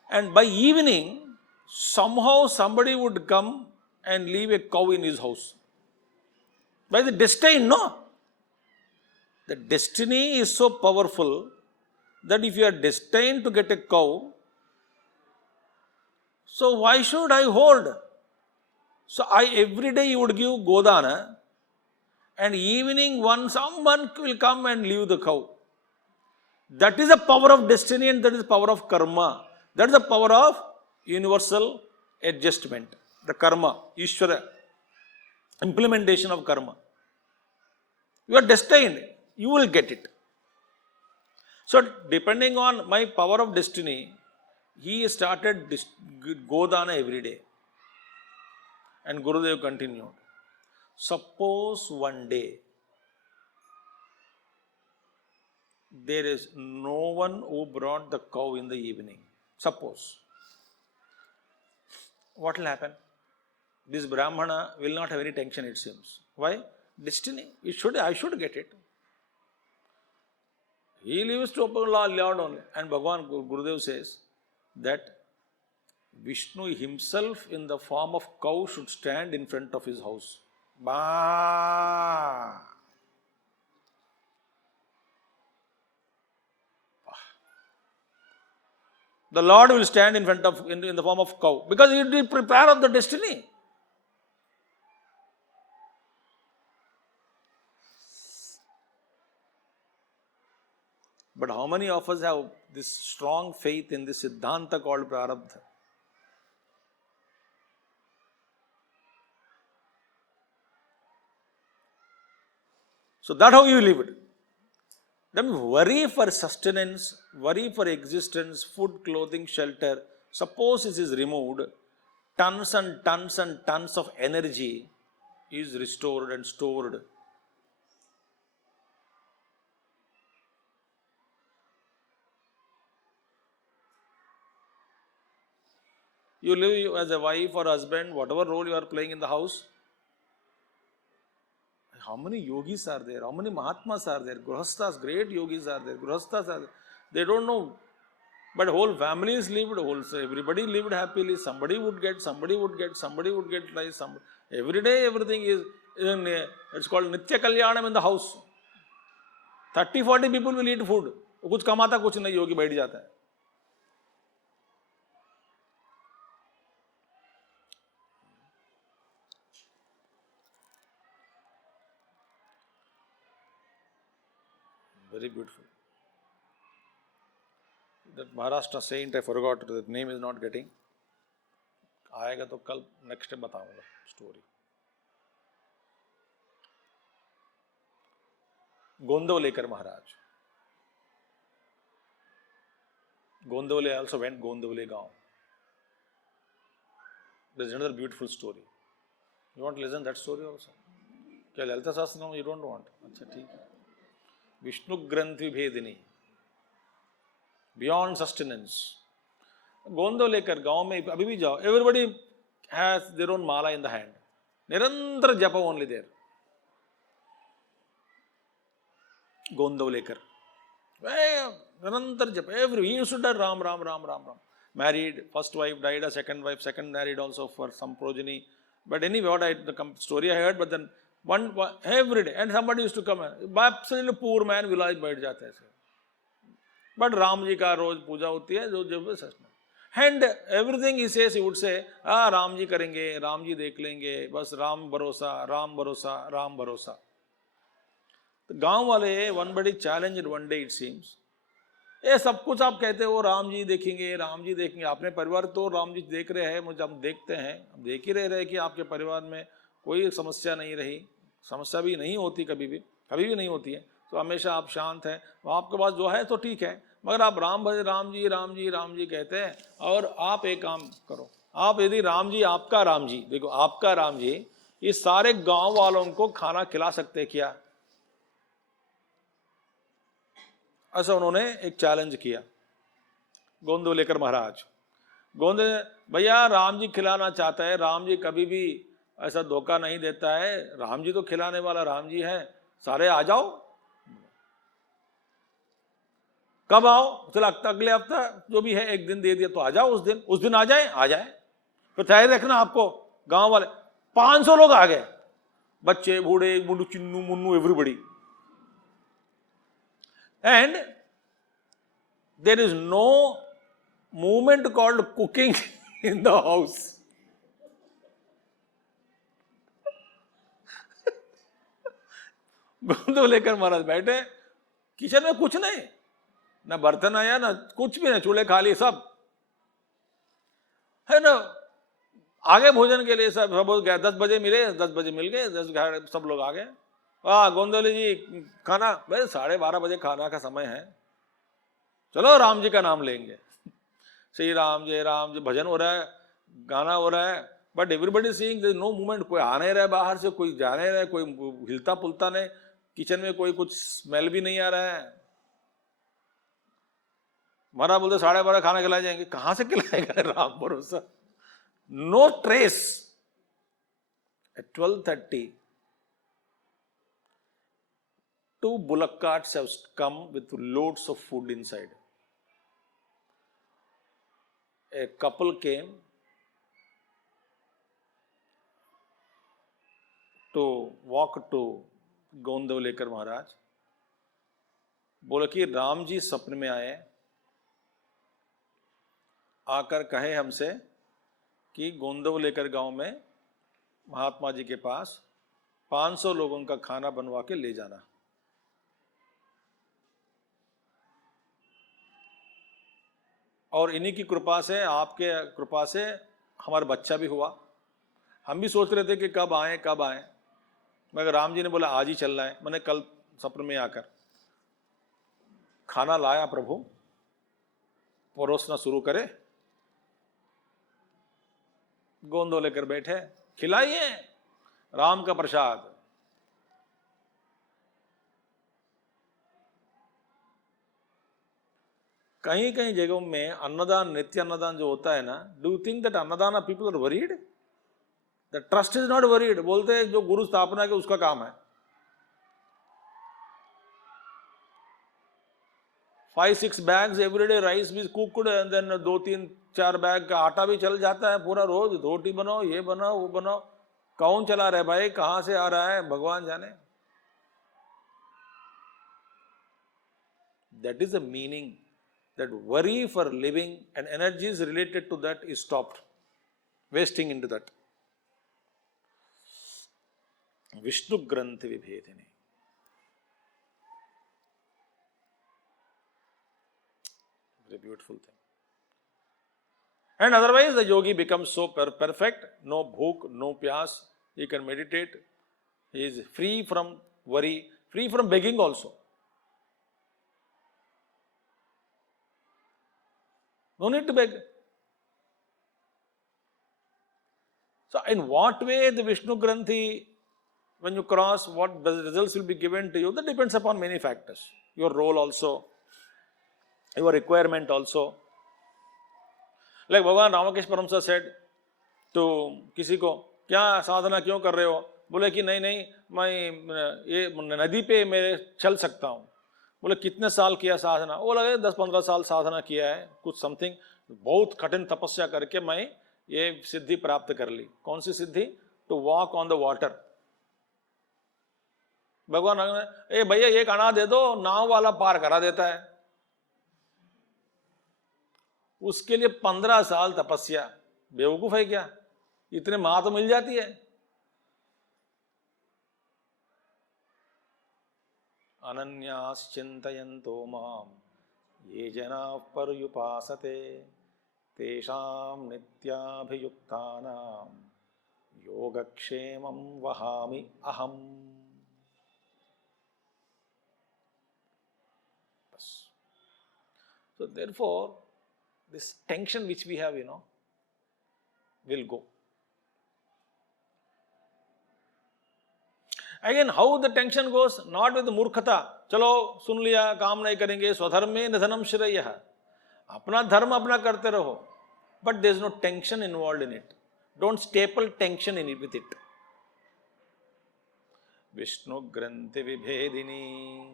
and by evening somehow somebody would come and leave a cow in his house. By the destiny, no? The destiny is so powerful that if you are destined to get a cow, so why should I hold? So every day you would give godana, and evening someone will come and leave the cow. That is the power of destiny, and that is the power of karma. That is the power of universal adjustment. The karma, Ishvara, implementation of karma. You are destined, you will get it. So depending on my power of destiny, he started godana every day. And Gurudev continued. Suppose one day there is no one who brought the cow in the evening. Suppose. What will happen? This Brahmana will not have any tension, it seems. Why? Destiny. I should get it. He leaves to open Lord only. And Bhagavan Gurudev says that Vishnu himself in the form of cow should stand in front of his house. Ba. The Lord will stand in front of, in the form of cow, because he will prepare of the destiny. But how many of us have this strong faith in this Siddhanta called Prarabdha? So that's how you live it. Then worry for sustenance, worry for existence, food, clothing, shelter. Suppose this is removed, tons and tons and tons of energy is restored and stored. You live as a wife or husband, whatever role you are playing in the house. How many yogis are there? How many Mahatmas are there? Grihasthas, great yogis are there. Grihasthas are there. They don't know. But whole families lived, so everybody lived happily. Somebody would get rice. Every day everything is, it's called Nitya Kalyanam in the house. 30-40 people will eat food. कुछ कमाता कुछ नहीं, योगी बैठ जाता है. Very beautiful. That Maharashtra saint, I forgot, the name is not getting. आएगा तो कल next बताऊंगा story. Gondavlekar Maharaj. Gondavle also went Gondavle Gaon. There is another beautiful story. You want to listen that story also? क्या ललिता सहस्रनाम you don't want? अच्छा ठीक है. विष्णु ग्रंथ विभेदिनी, beyond sustenance. गोंदो लेकर गांव में अभी भी जाओ, everybody has their own mala in the hand. निरंतर जप only there. गोंदो लेकर निरंतर जप, every he used to do Ram Ram Ram Ram Ram. Married, first wife died, a second wife, second married also for some progeny. But anyway, what the story I heard, but then one every day, and somebody used to come, absolutely poor man, village बैठ जाता है ऐसे. But Ram ji का रोज पूजा होती है, जो जो सच में. And everything he says, he would say, Ram ji करेंगे, राम जी देख लेंगे, बस राम भरोसा, राम भरोसा, राम भरोसा. तो गांव वाले one body challenged one day it seems. ये सब कुछ आप कहते हो राम जी देखेंगे, राम जी देखेंगे, आपने परिवार तो राम जी देख रहे हैं, मुझे हम देखते हैं, हम देख ही रहे कि आपके परिवार में कोई समस्या नहीं रही, समस्या भी नहीं होती कभी भी नहीं होती है, तो हमेशा आप शांत हैं, आपके पास जो है तो ठीक है, मगर आप राम भज राम जी राम जी राम जी कहते हैं. और आप एक काम करो, आप यदि राम जी, आपका राम जी, देखो आपका राम जी इस सारे गांव वालों को खाना खिला सकते क्या? ऐसा उन्होंने एक चैलेंज किया. गोंदो लेकर महाराज, गोंदे भैया राम जी खिलाना चाहता है, राम जी कभी भी ऐसा धोखा नहीं देता है, राम जी तो खिलाने वाला राम जी है, सारे आ जाओ. कब आओ? चलो अगले हफ्ता जो भी है, एक दिन दे दिया तो आ जाओ, उस दिन आ जाए. तो तैयारी रखना आपको. गांव वाले 500 लोग आ गए, बच्चे बूढ़े Munnu Chinnu Munnu everybody. And there is no movement called cooking in the house. गोंदो लेकर महाराज बैठे, किचन में कुछ नहीं, ना बर्तन आया, ना कुछ भी नहीं, चूल्हे खाली सब है ना. आगे भोजन के लिए सब 10 बजे मिले, 10 बजे मिल गए, 10 सब लोग आ गए. गोंदोले जी खाना, भाई 12:30 बजे खाना का समय है, चलो राम जी का नाम लेंगे. श्री राम जय राम, जो भजन हो रहा है, गाना हो रहा है, but everybody seeing, there is no movement. कोई आ नहीं रहा है बाहर से, कोई जा नहीं रहा है, कोई हिलता पुलता नहीं, किचन में कोई कुछ स्मेल भी नहीं आ रहा है. महाराज बोलते 12:30 खाना खिलाए जाएंगे, कहां से खिलाएगा राम भरोसा. No trace. At 12:30 2 bullock carts have come with loads of food inside. A couple came to walk to गोंदव लेकर महाराज, बोले कि राम जी सपने में आए, आकर कहे हमसे कि गोंदव लेकर गांव में महात्मा जी के पास 500 लोगों का खाना बनवा के ले जाना. और इन्हीं की कृपा से, आपके कृपा से हमारा बच्चा भी हुआ. हम भी सोच रहे थे कि कब आए. मगर राम जी ने बोला आज ही चलना है. मैंने कल सपने में आकर खाना लाया, प्रभु परोसना शुरू करे. गोंदो लेकर बैठे, खिलाइए राम का प्रसाद. कहीं कहीं जगहों में अन्नदान, नित्य अन्नदान जो होता है ना, do you think that Annadaan people are worried? The trust is not worried. बोलते हैं जो गुरु स्थापना के उसका काम है. 5-6 bags एवरी डे राइस भी कुकड, एंड देन 2-3-4 बैग का आटा भी चल जाता है पूरा रोज. रोटी बनाओ, ये बनाओ, वो बनाओ. कौन चला रहा है भाई, कहां से आ रहा है, भगवान जाने. That is the meaning. That worry for living and energies related to that is stopped, wasting into that. Vishnu Granth Vibhedini. Very beautiful thing. And otherwise the yogi becomes so perfect, no bhook, no pyas, he can meditate, he is free from worry, free from begging also. No need to beg. So In what way the Vishnu Granthi, when you cross, what results will be given to you, that depends upon many factors. Your role also, your requirement also. Like Bhagavan Ramakrishna Paramsa said to किसी को, क्या साधना क्यों कर रहे हो? बोले कि नहीं नहीं, मैं ये नदी पे मैं चल सकता हूँ. बोले कितने साल किया साधना? वो लगे 10-15 साल साधना किया है, कुछ समथिंग बहुत कठिन तपस्या करके मैं ये सिद्धि प्राप्त कर ली. कौन सी सिद्धि? To walk on the water. भगवान ए भैया एक अना दे दो, नाव वाला पार करा देता है. उसके लिए 15 साल तपस्या. बेवकूफ है क्या? इतने माँ तो मिल जाती है. अनन्याश्चिन्तयन्तो मां ये जनाः पर्युपासते तेषां नित्याभियुक्तानां योगक्षेमं वहामि अहम्. So therefore, this tension which we have, will go. Again, how the tension goes? Not with murkhata. चलो सुन लिया, काम नहीं करेंगे, स्वधर्मे निधनम श्रेयः. अपना धर्म अपना करते रहो. But there is no tension involved in it. Don't staple tension in it with it. Vishnu Granthi Vibhedini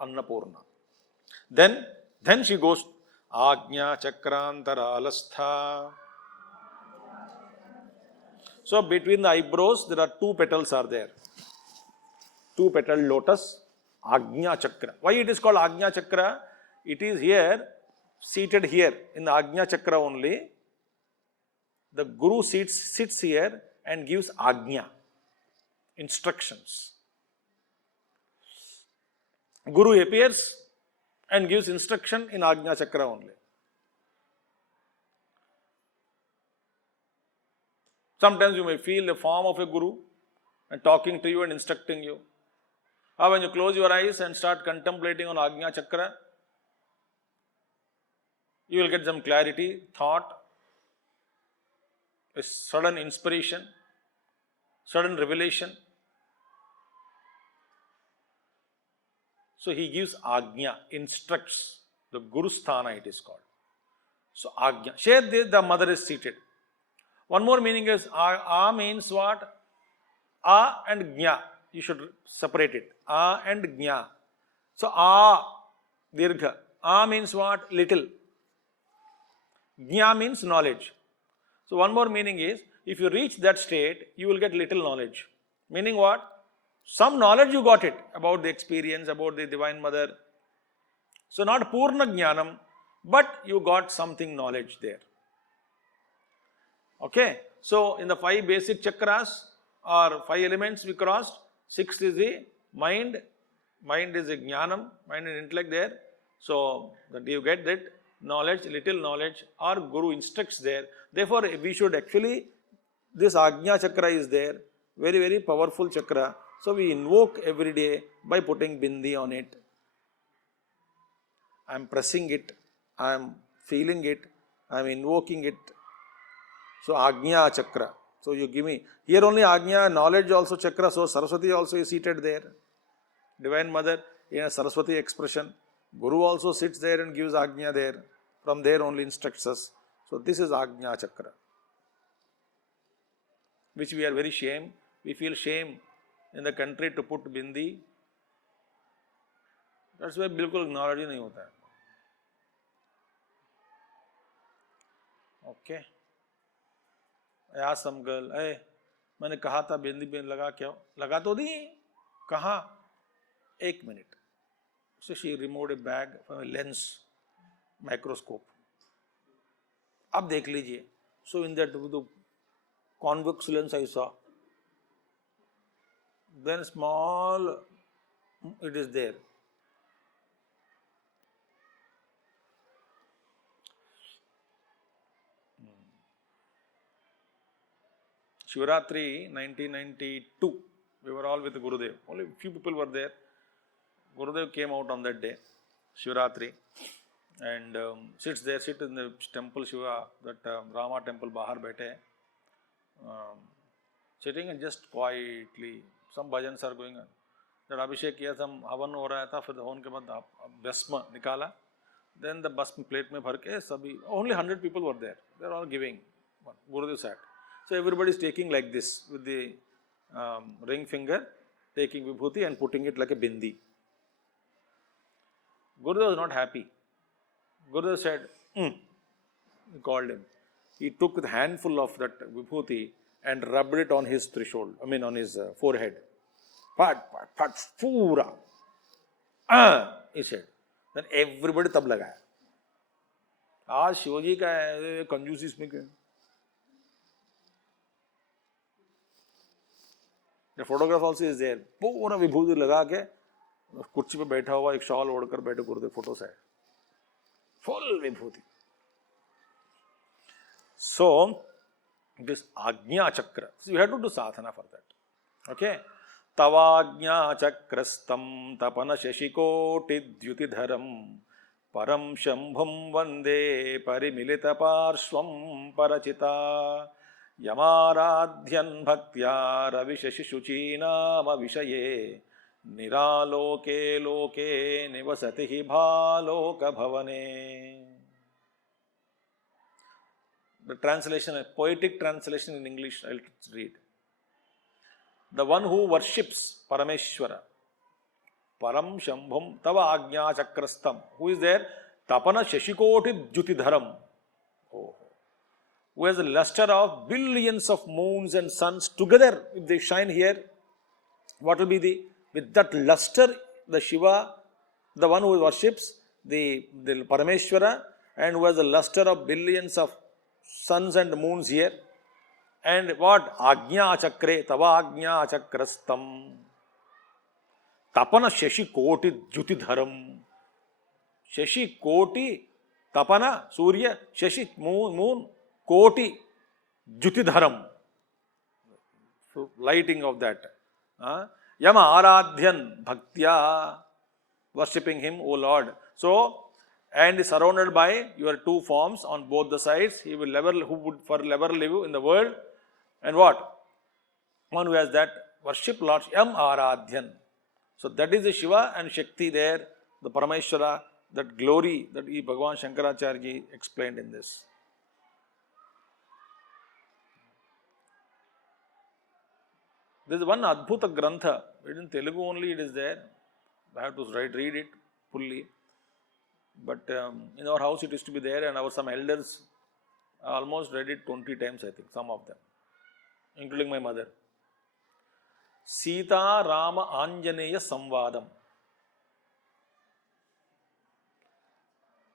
Annapurna. Then she goes Agnya Chakrantaralastha. So between the eyebrows there are 2 petals are there. 2 petal lotus, Agnya Chakra. Why it is called Agnya Chakra? It is here, seated here in the Agnya Chakra only. The Guru sits here and gives Agnya, instructions. Guru appears and gives instruction in Agnya Chakra only. Sometimes you may feel the form of a Guru and talking to you and instructing you. Or when you close your eyes and start contemplating on Agnya Chakra, you will get some clarity, thought, a sudden inspiration, sudden revelation. So he gives Agnya, instructs. The Guru Sthana it is called. So Agnya. Here the mother is seated. One more meaning is A means what? A and Gnya. You should separate it. A and Gnya. So A, Dirgha. A means what? Little. Gnya means knowledge. So one more meaning is, if you reach that state, you will get little knowledge. Meaning what? Some knowledge you got it about the experience, about the Divine Mother. So not Purna Jnanam, but you got something knowledge there. Okay. So in the 5 basic chakras or 5 elements we crossed, 6th is the mind. Mind is a Jnanam, mind and intellect there. So that you get that knowledge, little knowledge, or Guru instructs there. Therefore we should actually, this Agnya Chakra is there, very very powerful chakra. So we invoke every day by putting bindi on it. I am pressing it, I am feeling it, I am invoking it. So Agnya Chakra. So you give me, here only Agnya, knowledge also chakra, so Saraswati also is seated there. Divine Mother in a Saraswati expression. Guru also sits there and gives Agnya there. From there only instructs us. So this is Agnya Chakra. Which we are very shame. We feel shame in the country to put bindi. That's why bilkul knowledge nahi hota hai. Okay. I asked some girl, hey, मैंने कहा था बिंदी बिन लगा क्या? लगा तो दी. कहाँ? 1 minute. So she removed a bag from a lens microscope. अब देख लीजिए. So in that the convex lens I saw. Then small, it is there. Shivratri 1992, we were all with Gurudev. Only few people were there. Gurudev came out on that day, Shivratri. and sit in the temple Shiva, that Rama temple Bahar Bete, sitting and just quietly, some bhajans are going on. That Abhishek kiya, some havan ho raha tha, fir havan ke baad bhasma nikala, then the bhasma plate mein bhar ke, sabhi, only 100 people were there, they are all giving. Gurudev sat. So everybody is taking like this, with the ring finger, taking vibhuti and putting it like a bindi. Gurudev was not happy. Gurudev said, He called him. He took the handful of that vibhuti and rubbed it on his threshold, on his forehead. Pat, pura. He said. Then everybody tab lagaya. Aaj Shivaji ka hai, कंजूसी इसमें क्या? The photograph also is there. पूरा विभूति लगा के कुर्सी पे बैठा हुआ एक शॉल ओढ़कर बैठे गुरुदेव फोटो से full vibhuti. So this Agnya Chakra. So you have to do sadhana for that. Okay. Tavagnya Chakrastam Tapana Shashikoti Dhyutidharam Param Shambham Vande Parimilita Parshvam Parachita Yamaradhyan Bhaktya Ravishishuchinama Vishaye Niraloke Loke Nivasatihi Bhaloka Bhavane. The translation, a poetic translation in English, I'll read. The one who worships Parameshwara, Param Shambham Tava Agnya Chakrastam. Who is there? Tapana Shashikoti Jyutidharam. Oh. Who has a luster of billions of moons and suns together. If they shine here, what will be the, with that luster, the Shiva, the one who worships, the Parameshwara, and who has a luster of billions of suns and moons here. And what? Agnya Chakre, Tava Agnya Chakrastam. Tapana Shashi Koti Jyutidharam. Shashi Koti, Tapana, Surya, Shashi, moon, Koti, Jyutidharam. So, lighting of that. Yama Aradhyan Bhaktya, worshipping him, O Lord. So, and is surrounded by your two forms on both the sides. He will never, who would forever live in the world. And what? One who has that worship Lord Yam Aradhyan. So that is the Shiva and Shakti there, the Parameshwara, that glory that Bhagavan Shankaracharya explained in this. There is one Adbhuta Grantha. In Telugu only it is there. I have to read it fully. But in our house it used to be there, and our some elders almost read it 20 times, I think, some of them, including my mother. Sita Rama Anjaneya Samvadam.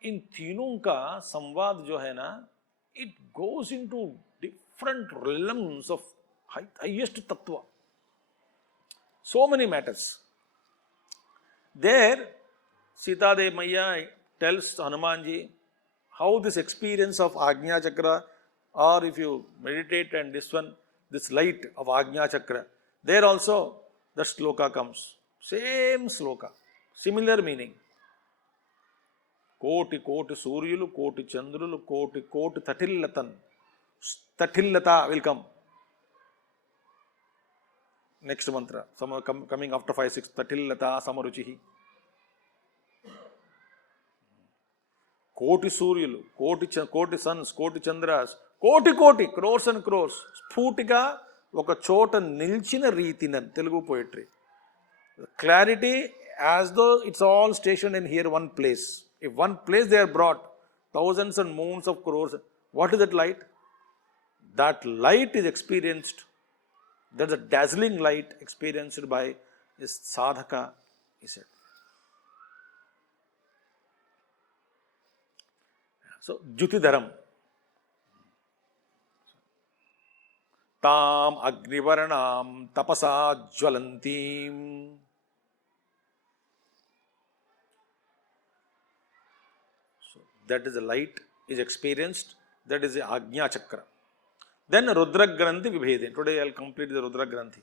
In तीनों का संवाद जो है ना, it goes into different realms of highest tattva. So many matters. There, Sita Devi Maya tells Hanumanji how this experience of Agnya Chakra, or if you meditate and this light of Agnya Chakra, there also the sloka comes. Same sloka, similar meaning. Koti Suryulu, Koti Chandrulu, Koti Tatillatan. Tatillata will come. Next mantra, coming after 5, 6. Tatillata Samaruchihi. Koti Suryulu, Koti suns, Koti Chandras, Koti, crores and crores. Sphutika oka chota nilchina reethinan, Telugu poetry. Clarity as though it's all stationed in here one place. If one place they are brought, thousands and moons of crores, what is that light? That light is experienced, that's a dazzling light experienced by this sadhaka, he said. So, Jyutidharam. Tam Agnivaranam Tapasa Jwalantim. So, that is the light is experienced, that is the Agnya Chakra. Then Rudra Granthi Vibhedin. Today I will complete the Rudra Granthi.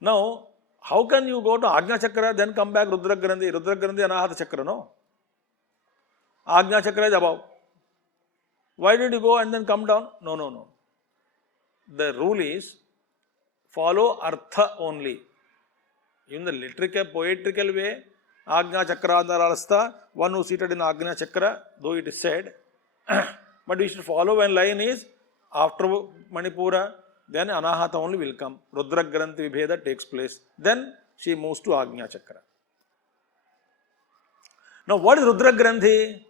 Now, how can you go to Agnya Chakra, then come back Rudra Granthi? Rudra Granthi Anahata Chakra, no? Ajna Chakra is above. Why did you go and then come down? No, no, no. The rule is follow Artha only. In the poetical way, Ajna Chakra Andarastha, one who seated in Ajna Chakra, though it is said, but we should follow when line is after Manipura, then Anahata only will come. Rudra Granthi Vibheda takes place. Then she moves to Ajna Chakra. Now what is Rudra Granthi?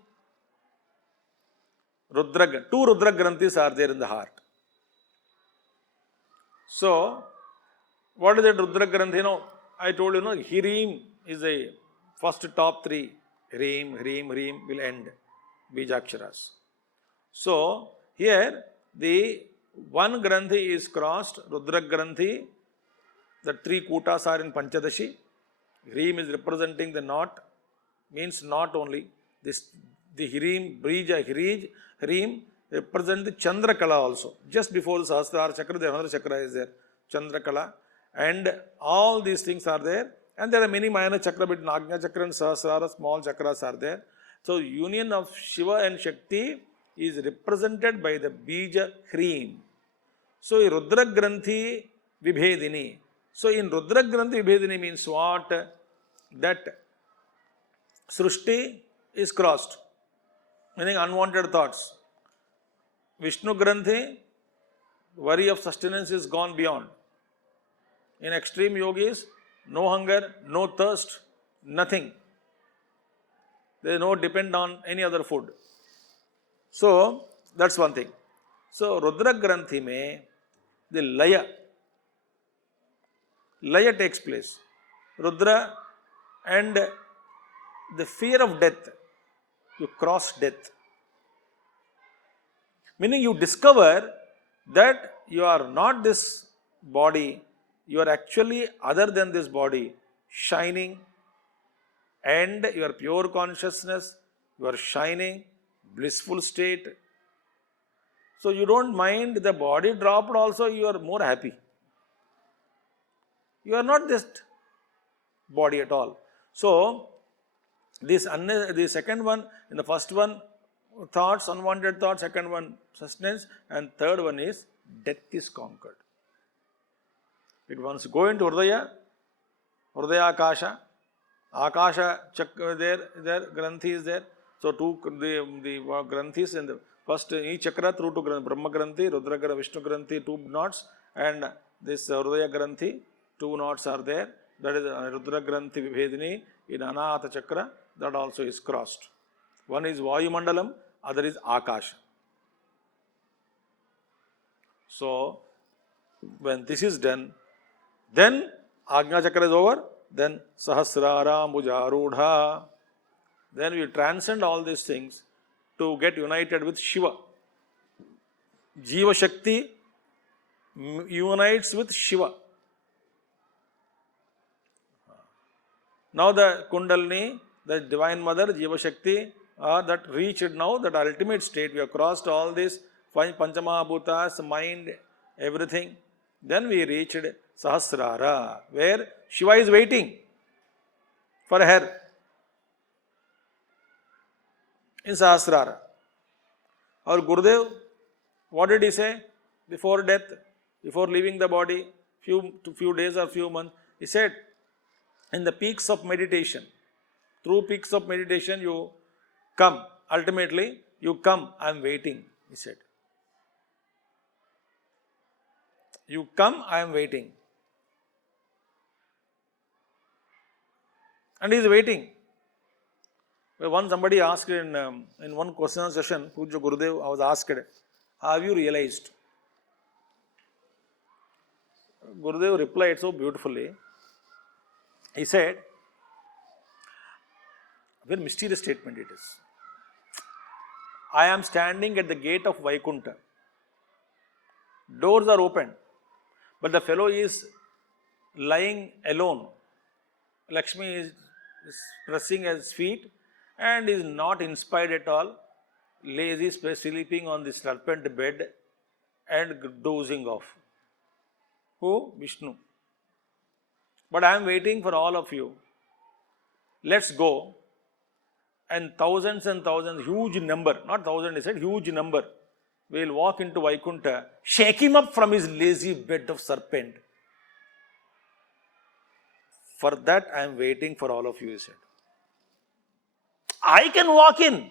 Two Rudra Granthis are there in the heart. So, what is that Rudra Granthi? I told you, Hirim is a first top three. Hrim will end. Bijaksharas. So, here the one Granthi is crossed, Rudra Granthi. The three Kutas are in Panchadashi. Hrim is representing the knot, means knot only. The Hirim, Brija, Hirim represent the Chandrakala also. Just before the Sahasrara Chakra, the another Chakra is there, Chandrakala. And all these things are there. And there are many minor Chakra between Ajna Chakra and Sahasrara, small Chakras are there. So, union of Shiva and Shakti is represented by the Bija Hrim. So, Rudra Granthi Vibhedini. So, in Rudra Granthi Vibhedini means what? That Srushti is crossed, meaning unwanted thoughts. Vishnu Granthi, worry of sustenance is gone beyond. In extreme yogis, no hunger, no thirst, nothing. There is no depend on any other food. So, that's one thing. So, Rudra Granthi mein, the Laya takes place. Rudra and the fear of death, you cross death. Meaning you discover that you are not this body, you are actually other than this body, shining, and your pure consciousness, you are shining, blissful state. So you don't mind the body dropped also, you are more happy. You are not this body at all. So, the second one, in the first one, thoughts, unwanted thoughts, second one, sustenance, and third one is death is conquered. It once go into Hridaya Akasha, Akasha Chakra there, Granthi is there. So, the Granthis in the first, each chakra through to Brahma Granthi, Rudra Granthi, Vishnu Granthi, 2 knots, and this Hridaya Granthi, 2 knots are there. That is Rudra Granthi Vibhedini in Anahata Chakra, that also is crossed. One is Vayu Mandalam, other is Akasha. So, when this is done, then Ajna Chakra is over, then Sahasrara Mujarudha. Then we transcend all these things to get united with Shiva. Jiva Shakti unites with Shiva. Now the Kundalini, the Divine Mother, Jiva Shakti, that reached now that ultimate state. We have crossed all this, Panchamahabhutas, mind, everything. Then we reached Sahasrara, where Shiva is waiting for her in Sahasrara. Our Gurudev, what did he say before death, before leaving the body, few days or few months? He said, in the peaks of meditation, through peaks of meditation you come, ultimately you come, I am waiting, he said. You come, I am waiting. And he is waiting. Once somebody asked in one question session, Puja Gurudev, I was asked, have you realized? Gurudev replied so beautifully. He said, very mysterious statement it is. I am standing at the gate of Vaikunta. Doors are open, but the fellow is lying alone. Lakshmi is pressing his feet and is not inspired at all, lazy, sleeping on the serpent bed and dozing off. Who? Vishnu. But I am waiting for all of you. Let's go and thousands, huge number, not thousand, he said, huge number, will walk into Vaikuntha, shake him up from his lazy bed of serpent. For that, I am waiting for all of you, he said. I can walk in.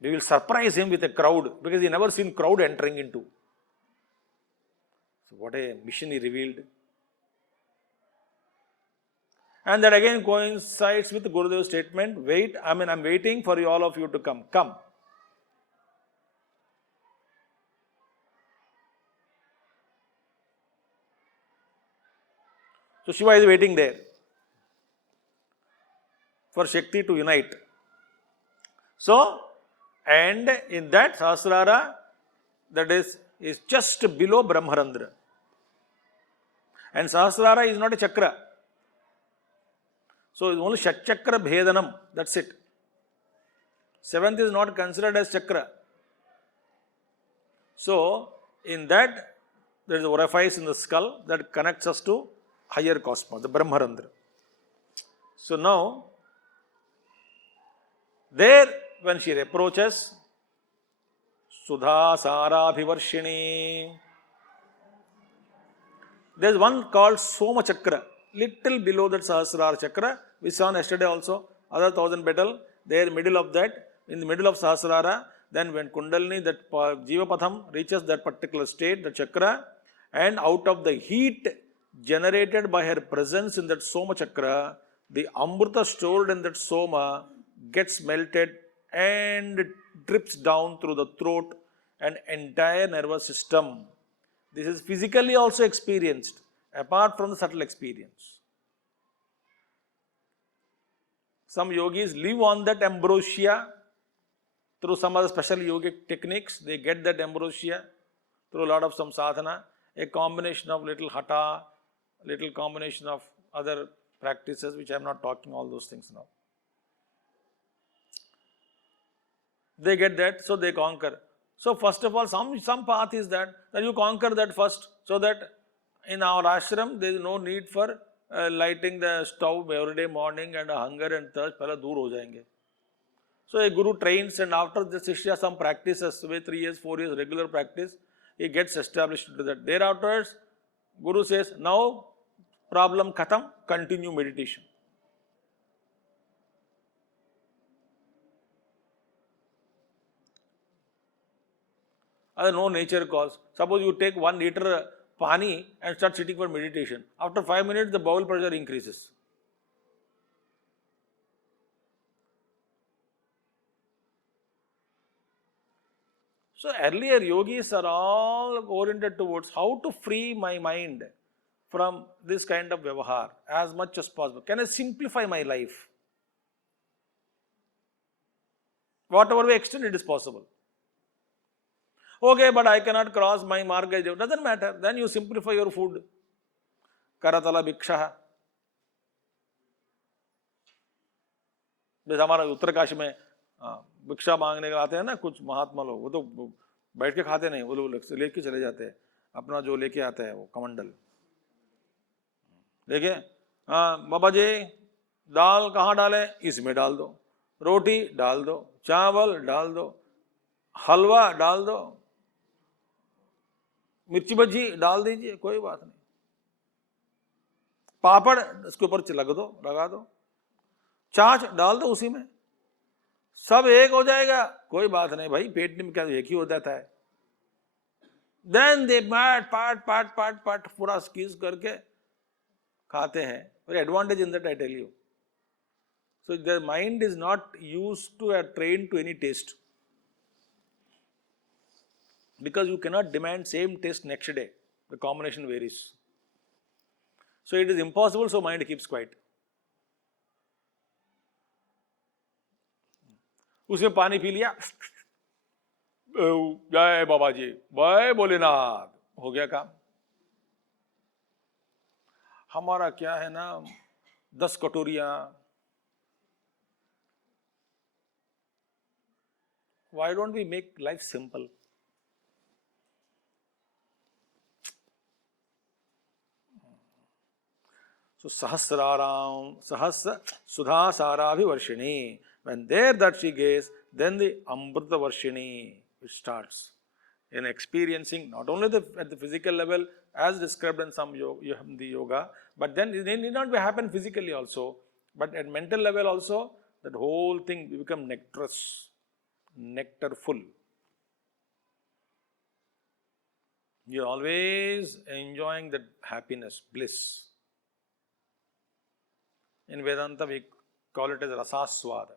We will surprise him with a crowd, because he never seen crowd entering into. So what a mission he revealed. And that again coincides with Gurudev's statement, wait, I'm waiting for all of you to come. Come. So Shiva is waiting there for Shakti to unite. So, and in that Sahasrara, that is just below Brahmarandra. And Sahasrara is not a chakra. So it's only Shatchakra Bhedanam, that's it. Seventh is not considered as chakra. So, in that, there is an orifice in the skull that connects us to higher cosmos, the Brahmarandra. So now, there, when she approaches, Sudha Sarabhivarshini, there is one called Soma Chakra, little below that Sahasrara Chakra. We saw yesterday also, other 1000 petal, there middle of that, in the middle of Sahasrara, then when Kundalini, that Jivapatham reaches that particular state, the chakra, and out of the heat generated by her presence in that Soma Chakra, the Amrita stored in that Soma gets melted and drips down through the throat and entire nervous system. This is physically also experienced, apart from the subtle experience. Some yogis live on that ambrosia through some other special yogic techniques. They get that ambrosia through a lot of some sadhana, a combination of little hatha, little combination of other practices, which I am not talking all those things now. They get that, so they conquer. So first of all, some path is that you conquer that first, so that in our ashram there is no need for lighting the stove every day morning, and hunger and thirst pehla dur ho jayenge. So a guru trains, and after the shishya some practices, with 3 years, 4 years regular practice, he gets established to that. Thereafter, Guru says, now problem khatam, continue meditation. No nature calls. Suppose you take 1 liter pani and start sitting for meditation. After 5 minutes, the bowel pressure increases. So earlier yogis are all oriented towards how to free my mind from this kind of vyavahar as much as possible. Can I simplify my life? Whatever way extent it is possible. Okay, but I cannot cross my marga. Doesn't matter. Then you simplify your food. Karatala bhiksha. जैसे हमारा उत्तरकाशी में भिक्षा मांगने के आते हैं ना कुछ महात्मा लोग, वो तो बैठ के खाते नहीं, वो लोग लेके चले जाते हैं अपना जो लेके आते हैं वो कमंडल देखिए। बाबा जी दाल कहाँ डालें? इसमें डाल दो, रोटी डाल दो, चावल डाल दो, हलवा डाल दो, मिर्ची बज्जी डाल दीजिए, कोई बात नहीं, पापड़ इसके ऊपर लगा दो, छाछ डाल दो उसी में, सब एक हो जाएगा, कोई बात नहीं भाई, पेट में क्या एक ही हो जाता है। देन दे पाट पूरा स्क्वीज करके खाते हैं। Very advantage in that I tell you. So the mind is not used to train to any test, because you cannot demand same taste next day. The combination varies. So it is impossible, so mind keeps quiet. उसमें पानी P लिया, जय बाबा जी, जय भोलेनाथ, हो गया काम। हमारा क्या है ना 10 कटोरियां। Why don't we make life simple? So Sahasraram, Sahasra, Sudha Sarabhi Varshini. When there that she gazed, then the Amrita Varshini, which starts in experiencing not only at the physical level as described in some the yoga, but then it need not happen physically also, but at mental level also, that whole thing become nectarous, nectarful. You're always enjoying that happiness, bliss. In Vedanta, we call it as rasaswada.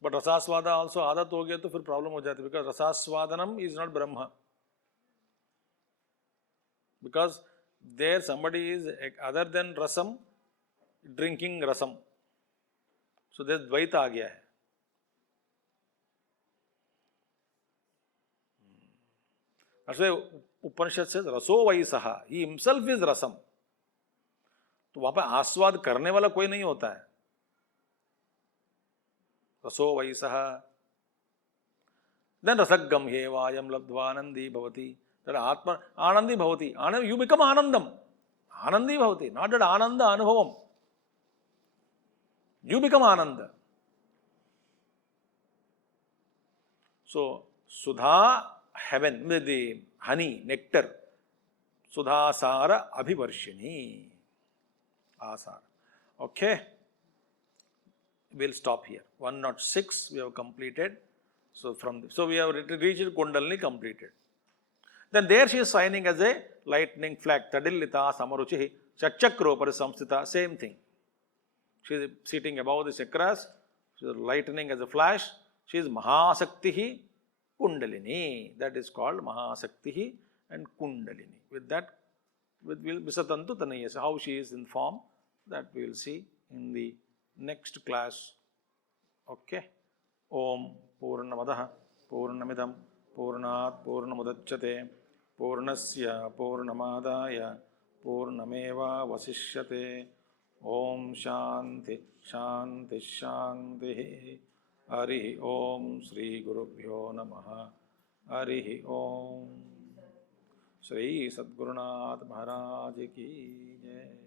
But rasaswada also आदत हो गया तो फिर problem हो जाती है, because rasaswadanam is not Brahma. Because there somebody is other than rasam drinking rasam. So there dvaita आ गया है. That's why Upanishad says raso vaisaha. He himself is rasam. तो वहां पर आस्वाद करने वाला कोई नहीं होता है. रसो वैसः. Then rasagam hevayam labdva anandi bhavati. That atma anandi bhavati. Anand, you become anandam. Anandi bhavati. Not that ananda anubhavam. You become ananda. So Sudha, heaven, the honey, nectar. Sudha Sara Abhivarshini. Asar. Okay. We'll stop here. 106 we have completed. So we have reached Kundalini completed. Then there she is shining as a lightning flag. Tadillita Samaruchi Chachakro Parisamstita. Same thing. She is sitting above the chakras. She is lightning as a flash. She is Mahasaktihi Kundalini. That is called Mahasaktihi and Kundalini. With that, with Visatantu Tanayasa, how she is in form, that we will see in the next class. Okay. Om Purnamadaha Purnamidam Purnat Purnamudachyate Purnasya Purnamadaya Purnameva Vasishyate. Om Shanti Shanti Shanti. Harihi Om Sri Gurubhyo Namaha. Harihi Om. Sri Sadgurunath Maharaj Ki Jai.